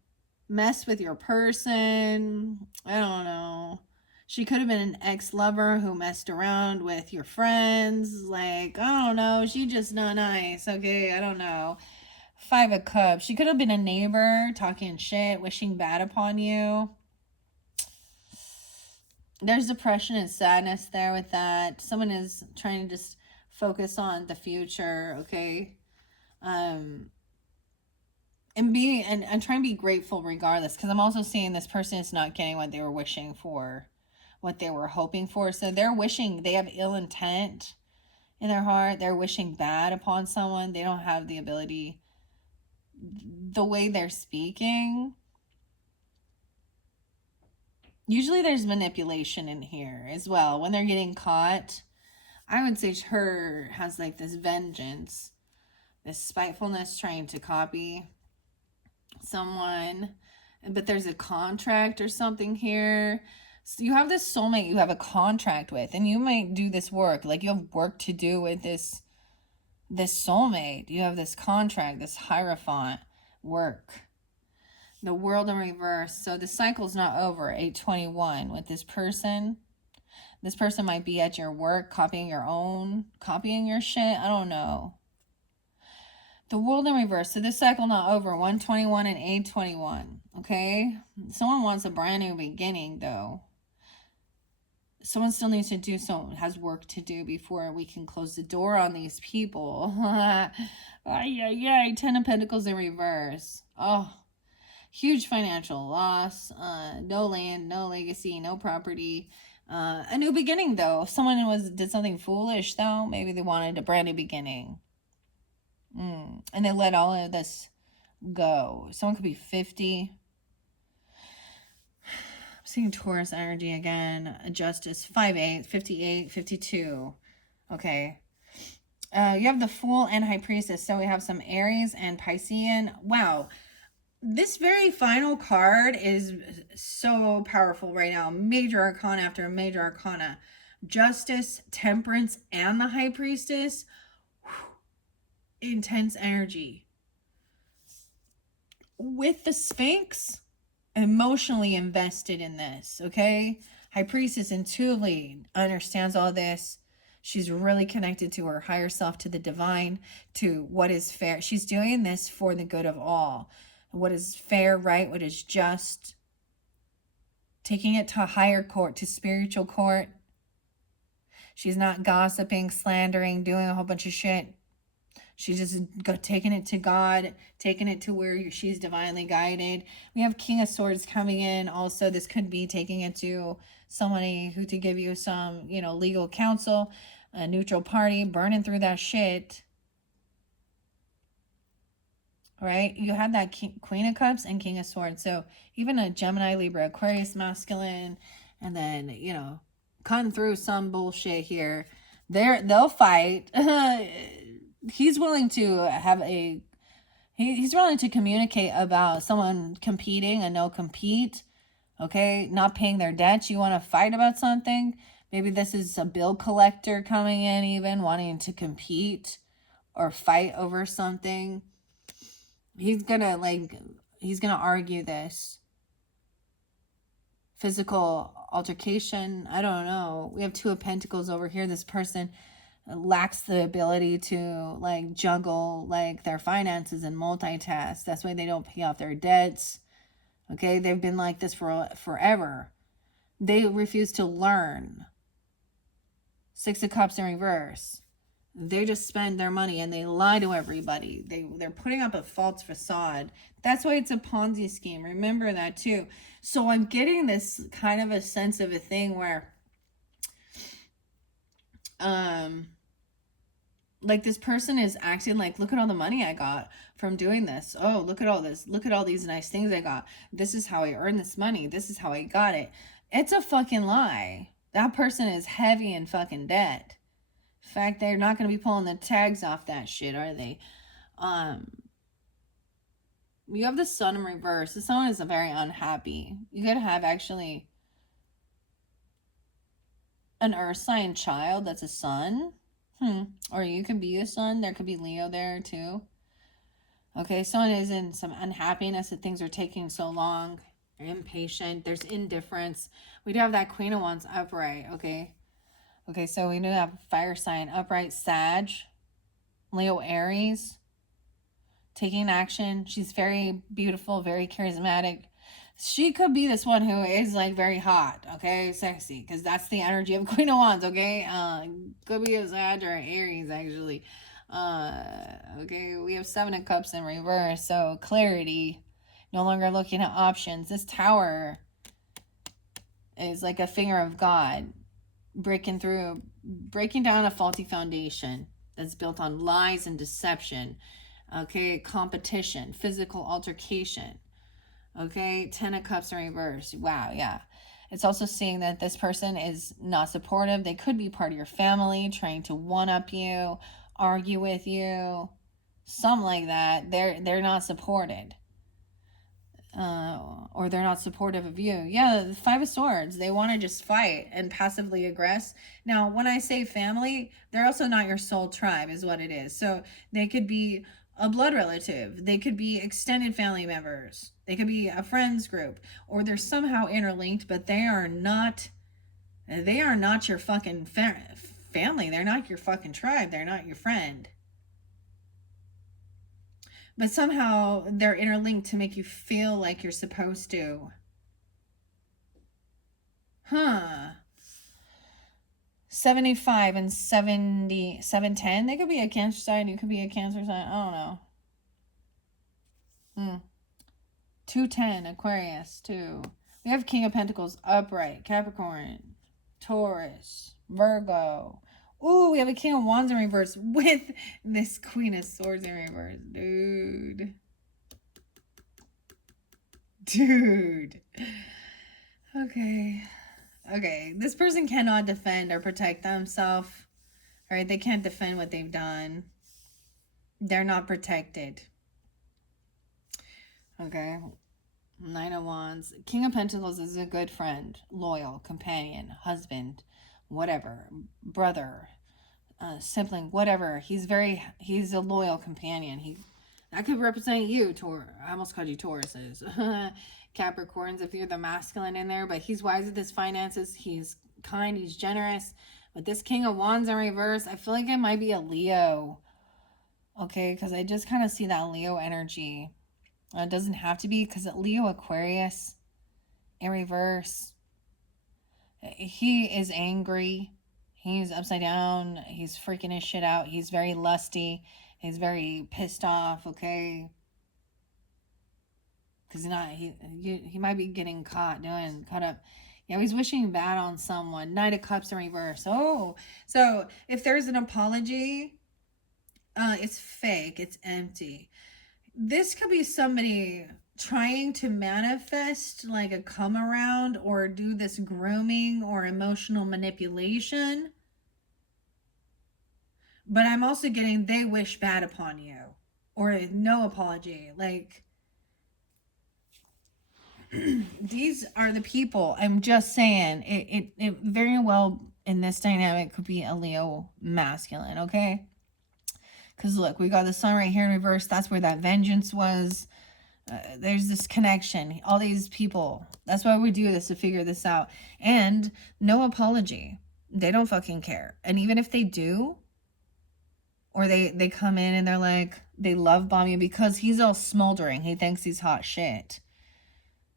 mess with your person. I don't know. She could have been an ex-lover who messed around with your friends. Like, I don't know. She just not nice. Okay, I don't know. 5 of Cups. She could have been a neighbor talking shit, wishing bad upon you. There's depression and sadness there with that. Someone is trying to just focus on the future, okay? And try and be grateful regardless, because I'm also seeing this person is not getting what they were wishing for, what they were hoping for. So they have ill intent in their heart. They're wishing bad upon someone. They don't have the ability, the way they're speaking. Usually there's manipulation in here as well. When they're getting caught, I would say her has like this vengeance, this spitefulness, trying to copy someone. But there's a contract or something here. So you have this soulmate you have a contract with, and you might do this work. Like, you have work to do with this soulmate. You have this contract, this Hierophant work. The World in reverse. So the cycle's not over. 821 with this person. This person might be at your work copying your shit. I don't know. The World in reverse. So this cycle not over. 121 and 821. Okay? Someone wants a brand new beginning, though. Someone still needs to do has work to do before we can close the door on these people. Ay. 10 of Pentacles in reverse. Oh. Huge financial loss, no land, no legacy, no property. A new beginning, though. If someone did something foolish, though, maybe they wanted a brand new beginning. And they let all of this go. Someone could be 50. I'm seeing Taurus energy again. Justice, 5-8, 58, 52. Okay. You have the Fool and High Priestess. So we have some Aries and Piscean. Wow. This very final card is so powerful right now. Major Arcana after Major Arcana. Justice, Temperance, and the High Priestess. Whew. Intense energy. With the Sphinx, emotionally invested in this, okay? High Priestess intuitively understands all this. She's really connected to her higher self, to the divine, to what is fair. She's doing this for the good of all. What is fair, right? What is just. Taking it to a higher court, to spiritual court. She's not gossiping, slandering, doing a whole bunch of shit. She's just taking it to God, taking it to where she's divinely guided. We have King of Swords coming in. Also, this could be taking it to somebody who to give you some, legal counsel, a neutral party, burning through that shit. Right? You have that Queen of Cups and King of Swords. So even a Gemini, Libra, Aquarius, masculine, and then, cutting through some bullshit here. They'll fight. He's willing to he's willing to communicate about someone competing, a no compete. Okay? Not paying their debts. You want to fight about something? Maybe this is a bill collector coming in, even wanting to compete or fight over something. He's gonna argue this. physical altercation. I don't know. We have Two of Pentacles over here. This person lacks the ability to like juggle like their finances and multitask. That's why they don't pay off their debts. Okay, they've been like this for forever. They refuse to learn. Six of Cups in reverse. They just spend their money and they lie to everybody. They're putting up a false facade. That's why it's a Ponzi scheme. Remember that too. So I'm getting this kind of a sense of a thing where like this person is acting like, look at all the money I got from doing this. Oh, look at all this. Look at all these nice things I got. This is how I earned this money. This is how I got it. It's a fucking lie. That person is heavy in fucking debt. In fact, they're not going to be pulling the tags off that shit, are they? You have the Sun in reverse. The Sun is very unhappy. You could have actually an Earth sign child that's a Sun. Or you could be a Sun. There could be Leo there too. Okay, Sun is in some unhappiness that things are taking so long. They're impatient. There's indifference. We do have that Queen of Wands upright, okay? Okay, so we do have fire sign upright, Sag, Leo, Aries, taking action. She's very beautiful, very charismatic. She could be this one who is like very hot, okay, sexy, because that's the energy of Queen of Wands, okay? Could be a Sag or Aries, actually. Okay, we have Seven of Cups in reverse, so clarity, no longer looking at options. This Tower is like a finger of God, breaking down a faulty foundation that's built on lies and deception. Okay, competition, physical altercation. Okay, Ten of Cups in reverse. Wow, yeah. It's also seeing that this person is not supportive. They could be part of your family, trying to one-up you, argue with you, something like that. They're not supported. Or they're not supportive of you. Yeah, the Five of Swords. They want to just fight and passively aggress. Now, when I say family, they're also not your soul tribe is what it is. So they could be a blood relative. They could be extended family members. They could be a friends group. Or they're somehow interlinked, but they are not your fucking family. They're not your fucking tribe. They're not your friend. But somehow they're interlinked to make you feel like you're supposed to. 75 and 70, 710. They could be a Cancer sign. You could be a Cancer sign. I don't know. 210, Aquarius, too. We have King of Pentacles upright, Capricorn, Taurus, Virgo. Ooh, we have a King of Wands in reverse with this Queen of Swords in reverse. Dude. Okay. This person cannot defend or protect themselves. All right, they can't defend what they've done. They're not protected. Okay. Nine of Wands. King of Pentacles is a good friend, loyal, companion, husband, whatever, brother, sibling, whatever. He's a loyal companion. That could represent you, I almost called you Tauruses. Capricorns, if you're the masculine in there, but he's wise with his finances. He's kind, he's generous. But this King of Wands in reverse, I feel like it might be a Leo. Okay, because I just kind of see that Leo energy. It doesn't have to be, because Leo Aquarius in reverse, he is angry. He's upside down. He's freaking his shit out. He's very lusty. He's very pissed off, okay? Because he might be getting caught up. Yeah, he's wishing bad on someone. Knight of Cups in reverse. Oh, so if there's an apology, it's fake. It's empty. This could be somebody trying to manifest like a come around or do this grooming or emotional manipulation. But I'm also getting they wish bad upon you or no apology. Like, these are the people. I'm just saying it very well in this dynamic could be a Leo masculine, okay? Because look, we got the Sun right here in reverse. That's where that vengeance was. There's this connection, all these people. That's why we do this, to figure this out. And no apology. They don't fucking care. And even if they do, or they come in and they're like, they love bomb you because he's all smoldering. He thinks he's hot shit.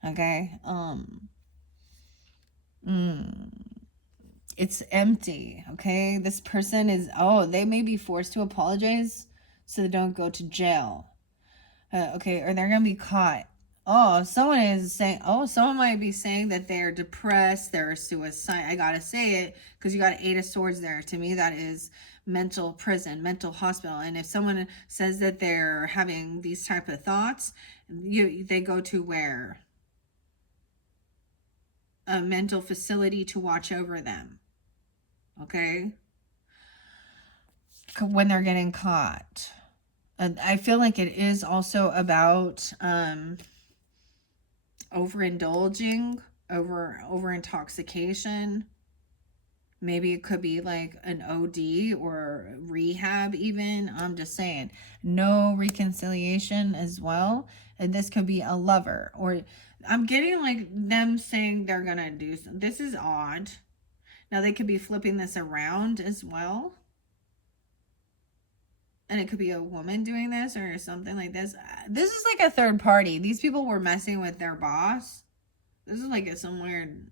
Okay? It's empty. Okay? This person is, they may be forced to apologize so they don't go to jail. Okay, or they're gonna be caught. Someone might be saying that they're depressed, they're suicide. I gotta say it, because you got 8 of Swords there. To me, that is mental prison, mental hospital. And if someone says that they're having these type of thoughts, they go to where? A mental facility to watch over them. Okay? When they're getting caught. I feel like it is also about overindulging, over intoxication. Maybe it could be like an OD or rehab even. I'm just saying. No reconciliation as well. And this could be a lover. Or I'm getting like them saying they're going to do something. This is odd. Now they could be flipping this around as well. And it could be a woman doing this or something like this. This is like a third party. These people were messing with their boss. This is like some weird...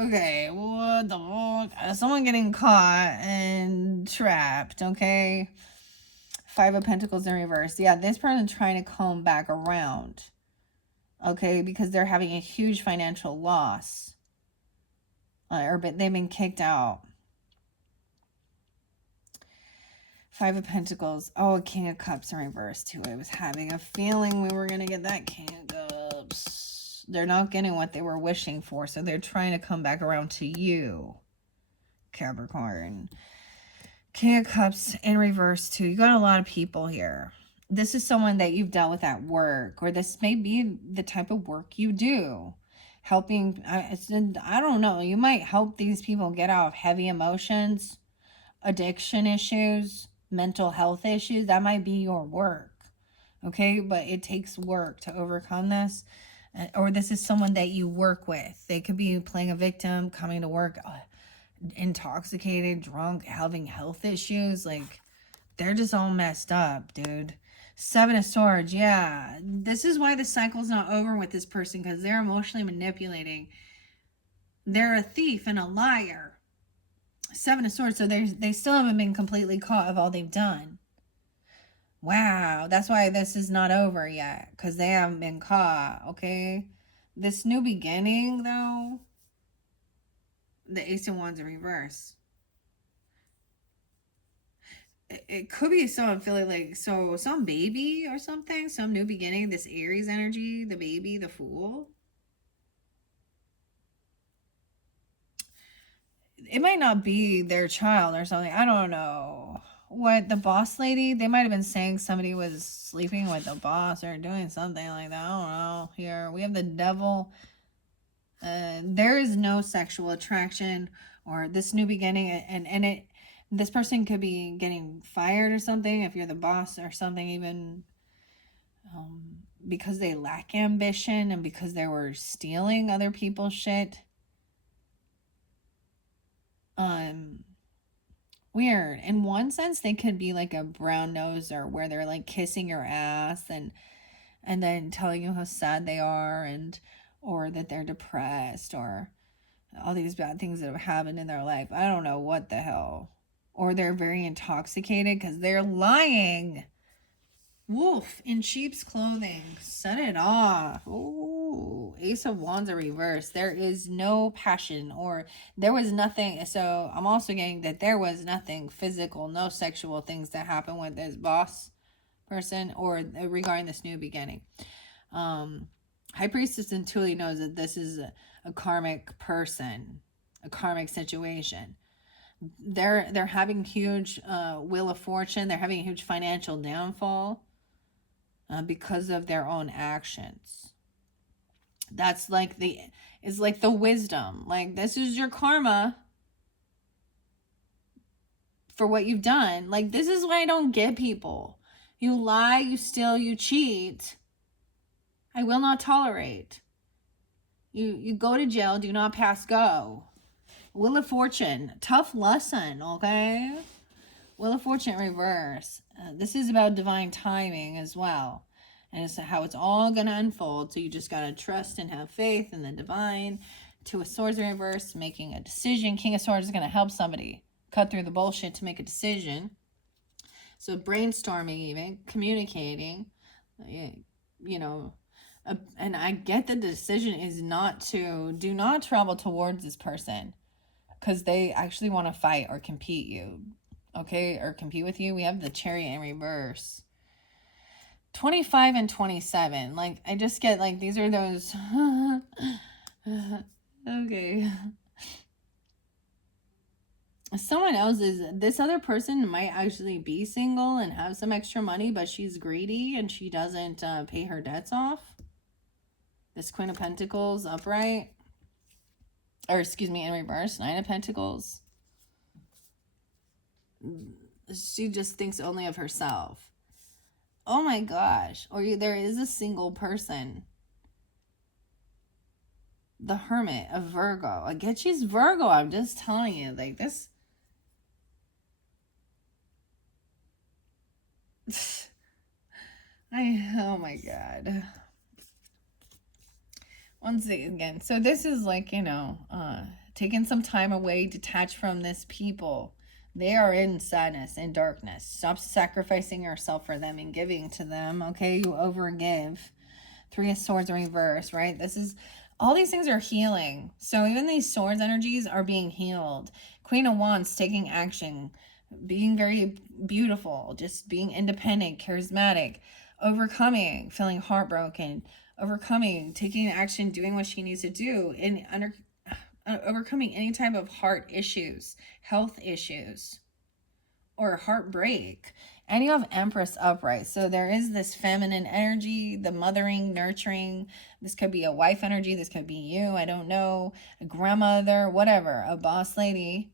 Okay, what the fuck? Someone getting caught and trapped, okay? 5 of Pentacles in reverse. Yeah, this person trying to come back around. Okay, because they're having a huge financial loss. But they've been kicked out. 5 of Pentacles. King of Cups in reverse too. I was having a feeling we were going to get that King of Cups. They're not getting what they were wishing for, so they're trying to come back around to you, Capricorn. King of Cups in reverse too. You got a lot of people here. This is someone that you've dealt with at work, or this may be the type of work you do. Helping, I don't know, you might help these people get out of heavy emotions, addiction issues, mental health issues. That might be your work, okay? But it takes work to overcome this. Or this is someone that you work with. They could be playing a victim, coming to work intoxicated, drunk, having health issues. Like, they're just all messed up, dude. 7 of Swords, yeah. This is why the cycle's not over with this person, because they're emotionally manipulating. They're a thief and a liar. 7 of Swords, so they still haven't been completely caught of all they've done. Wow, that's why this is not over yet, because they haven't been caught, okay? This new beginning, though, the Ace of Wands in reverse. It could be someone feeling like, some baby or something, some new beginning, this Aries energy, the baby, the Fool. It might not be their child or something. I don't know. What, the boss lady? They might have been saying somebody was sleeping with the boss or doing something like that. I don't know. Here, we have the Devil. There is no sexual attraction or this new beginning. And this person could be getting fired or something if you're the boss or something, even because they lack ambition and because they were stealing other people's shit. Weird. In one sense, they could be like a brown noser where they're like kissing your ass and then telling you how sad they are, or that they're depressed, or all these bad things that have happened in their life. I don't know what the hell. Or they're very intoxicated because they're lying. Wolf in sheep's clothing. Set it off. Ooh, Ace of Wands in reverse. There is no passion, or there was nothing. So I'm also getting that there was nothing physical, no sexual things that happened with this boss person, or regarding this new beginning. High Priestess intuitively knows that this is a karmic person, a karmic situation. They're having huge wheel of fortune. They're having a huge financial downfall because of their own actions. That's like the wisdom. Like, this is your karma for what you've done. Like, this is why I don't get people. You lie, you steal, you cheat. I will not tolerate. You go to jail, do not pass go. Wheel of Fortune, tough lesson, okay? Wheel of Fortune reverse. This is about divine timing as well. And it's how it's all going to unfold. So you just got to trust and have faith in the divine. Two of Swords in reverse, making a decision. King of Swords is going to help somebody cut through the bullshit to make a decision. So brainstorming even, communicating, you know, and I get the decision is do not travel towards this person because they actually want to fight or compete you, okay, or compete with you. We have the Chariot in reverse. 25 and 27, like, I just get, like, these are those, okay. Someone else this other person might actually be single and have some extra money, but she's greedy and she doesn't pay her debts off. This Queen of Pentacles upright, or excuse me, in reverse, Nine of Pentacles. She just thinks only of herself. Oh my gosh. Or there is a single person. The Hermit of Virgo. I get she's Virgo. I'm just telling you, like, this. Oh my God. Once again, so this is like, you know, taking some time away, detach from this people. They are in sadness and darkness. Stop sacrificing yourself for them and giving to them, okay? You overgive. Three of Swords in reverse, right? This is, all these things are healing. So even these swords energies are being healed. Queen of Wands, taking action, being very beautiful, just being independent, charismatic, overcoming, feeling heartbroken, overcoming, taking action, doing what she needs to do, and overcoming any type of heart issues, health issues, or heartbreak. And you have Empress upright. So there is this feminine energy, the mothering, nurturing. This could be a wife energy. This could be you. I don't know. A grandmother, whatever. A boss lady.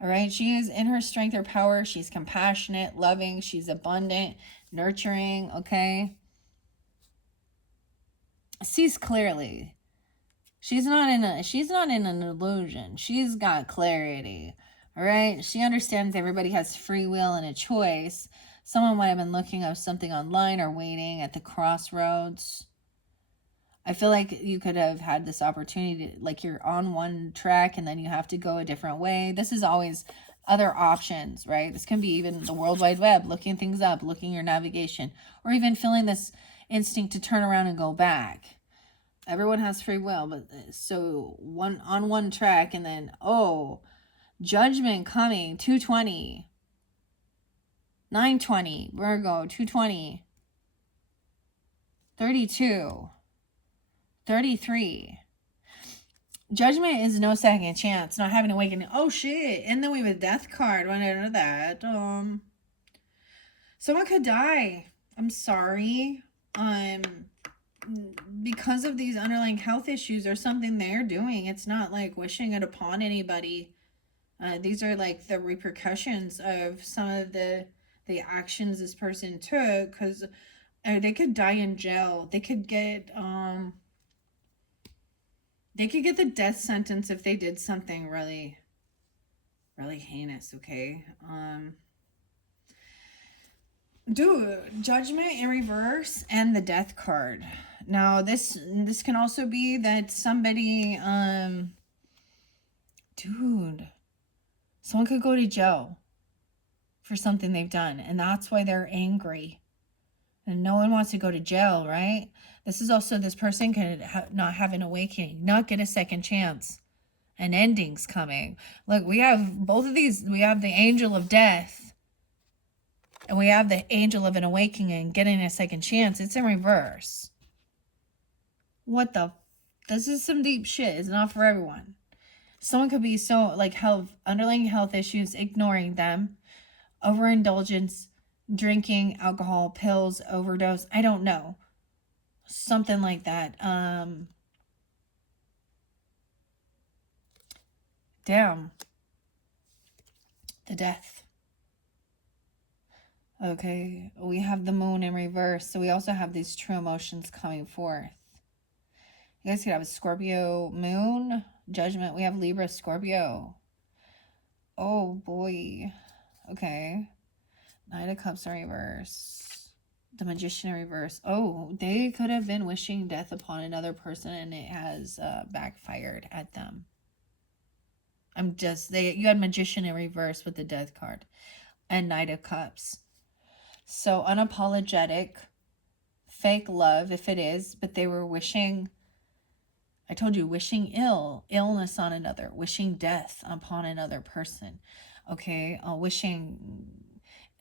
All right. She is in her strength or power. She's compassionate, loving. She's abundant, nurturing. Okay. Sees clearly. She's not in an illusion. She's got clarity. All right. She understands everybody has free will and a choice. Someone might have been looking up something online or waiting at the crossroads. I feel like you could have had this opportunity to, like, you're on one track and then you have to go a different way. This is always other options, right? This can be even the World Wide Web, looking things up, looking your navigation, or even feeling this instinct to turn around and go back. Everyone has free will, but so one track, and then, oh, judgment coming, 220, 920, Virgo, 220, 32, 33. Judgment is no second chance, not having awakening. Oh shit. And then we have a death card. When I know that. Someone could die. I'm sorry. Because of these underlying health issues or something they're doing. It's not like wishing it upon anybody. These are like the repercussions of some of the actions this person took, because they could die in jail. They could get the death sentence if they did something really, really heinous, okay? Judgment in reverse and the death card. Now, this can also be that somebody, someone could go to jail for something they've done, and that's why they're angry. And no one wants to go to jail, right? This is also, this person could not have an awakening, not get a second chance. An ending's coming. Look, we have both of these. We have the angel of death, and we have the angel of an awakening and getting a second chance. It's in reverse. What the? This is some deep shit. It's not for everyone. Someone could be so, like, underlying health issues, ignoring them, overindulgence, drinking, alcohol, pills, overdose. I don't know. Something like that. Damn. The death. Okay, we have the moon in reverse, so we also have these true emotions coming forth. You guys could have a Scorpio moon, judgment. We have Libra, Scorpio. Oh boy. Okay. Knight of Cups in reverse. The Magician in reverse. Oh, they could have been wishing death upon another person and it has backfired at them. You had Magician in reverse with the Death card and Knight of Cups. So unapologetic, fake love if it is, but they were wishing, I told you, wishing illness on another, wishing death upon another person. Okay, wishing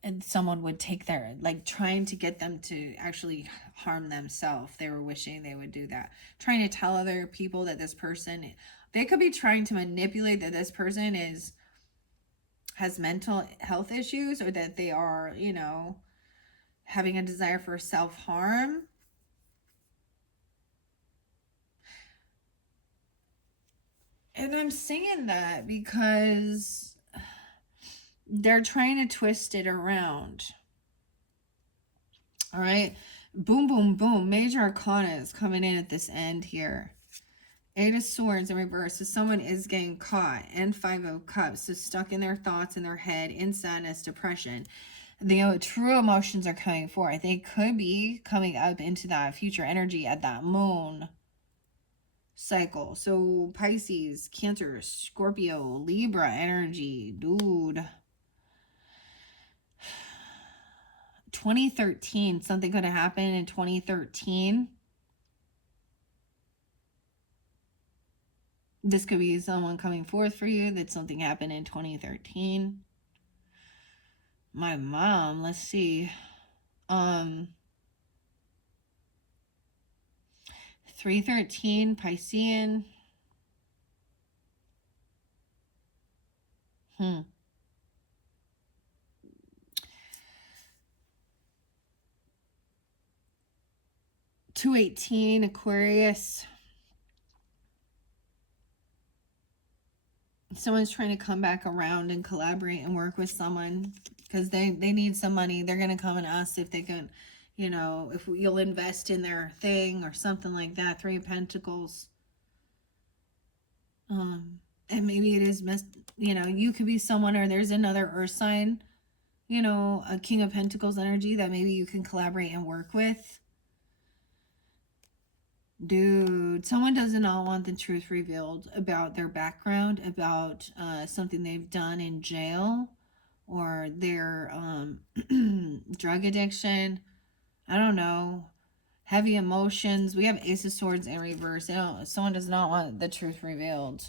and someone would take their, like trying to get them to actually harm themselves. They were wishing they would do that. Trying to tell other people that this person, they could be trying to manipulate that this person has mental health issues, or that they are, you know, having a desire for self-harm. And I'm saying that because they're trying to twist it around. All right. Boom, boom, boom. Major Arcana is coming in at this end here. Eight of Swords in reverse. So someone is getting caught. And Five of Cups. So stuck in their thoughts, in their head, in sadness, depression. The true emotions are coming forth. They could be coming up into that future energy at that moon cycle. So Pisces, Cancer, Scorpio, Libra energy. Dude. 2013. Something could have happened in 2013. This could be someone coming forth for you that something happened in 2013. My mom, let's see. 313, Piscean. 218, Aquarius. Someone's trying to come back around and collaborate and work with someone because they need some money. They're going to come and ask if they can, you know, if you'll invest in their thing or something like that. 3 of Pentacles. And maybe it is, you know, you could be someone, or there's another earth sign, you know, a King of Pentacles energy that maybe you can collaborate and work with. Dude, someone does not want the truth revealed about their background, about something they've done in jail, or their drug addiction. I don't know. Heavy emotions. We have Ace of Swords in reverse. Someone does not want the truth revealed.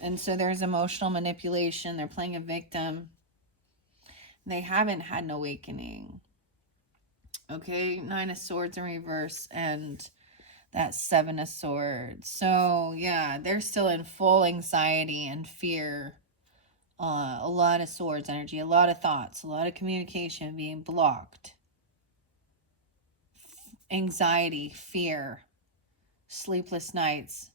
And so there's emotional manipulation. They're playing a victim. They haven't had an awakening. Okay, 9 of Swords in reverse and that 7 of Swords. So yeah, they're still in full anxiety and fear. A lot of Swords energy, a lot of thoughts, a lot of communication being blocked. Anxiety, fear, sleepless nights.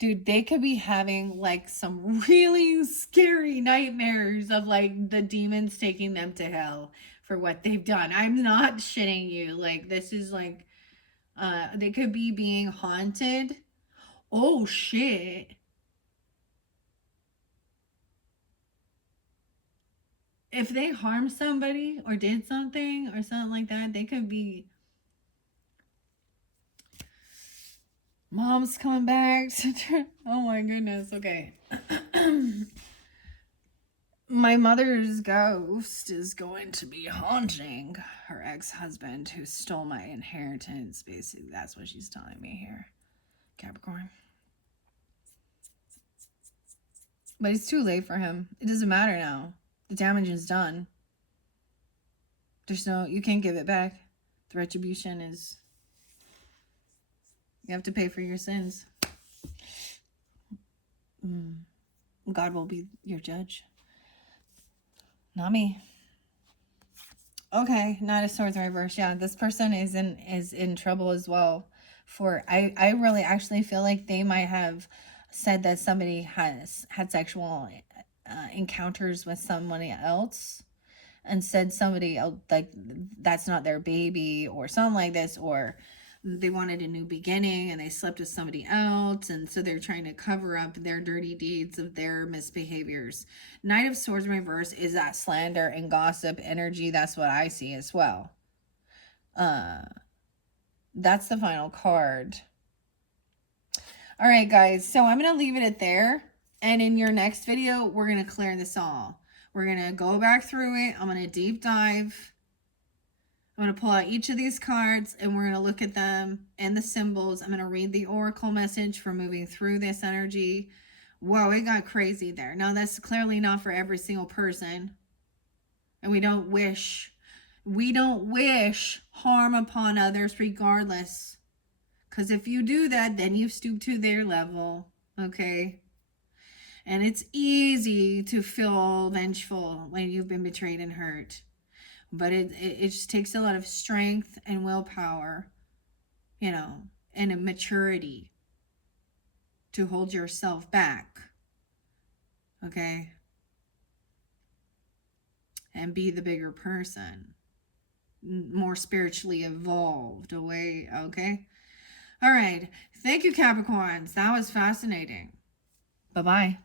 Dude, they could be having like some really scary nightmares of like the demons taking them to hell for what they've done. I'm not shitting you. Like, this is like, they could be being haunted. Oh shit. If they harmed somebody or did something or something like that, they could be. Mom's coming back. Oh my goodness. Okay. My mother's ghost is going to be haunting her ex-husband who stole my inheritance. Basically, that's what she's telling me here. Capricorn. But it's too late for him. It doesn't matter now. The damage is done. There's no, you can't give it back. The retribution is, you have to pay for your sins. God will be your judge. Not me. Okay, Knight of Swords in reverse. Yeah, this person is in trouble as well. I really actually feel like they might have said that somebody has had sexual encounters with someone else. and said somebody else, like, that's not their baby or something like this, or they wanted a new beginning and they slept with somebody else, and so they're trying to cover up their dirty deeds of their misbehaviors. Knight of Swords reverse is that slander and gossip energy. That's what I see as well. That's the final card. All right, guys, so I'm going to leave it at there. And in your next video, we're going to clear this all. We're going to go back through it. I'm going to deep dive. I'm going to pull out each of these cards and we're going to look at them and the symbols. I'm going to read the oracle message for moving through this energy. Whoa, it got crazy there. Now, that's clearly not for every single person. And we don't wish harm upon others regardless. Because if you do that, then you stoop to their level, okay? And it's easy to feel vengeful when you've been betrayed and hurt. But it just takes a lot of strength and willpower, you know, and a maturity to hold yourself back, okay? And be the bigger person, more spiritually evolved away, okay? All right. Thank you, Capricorns. That was fascinating. Bye-bye.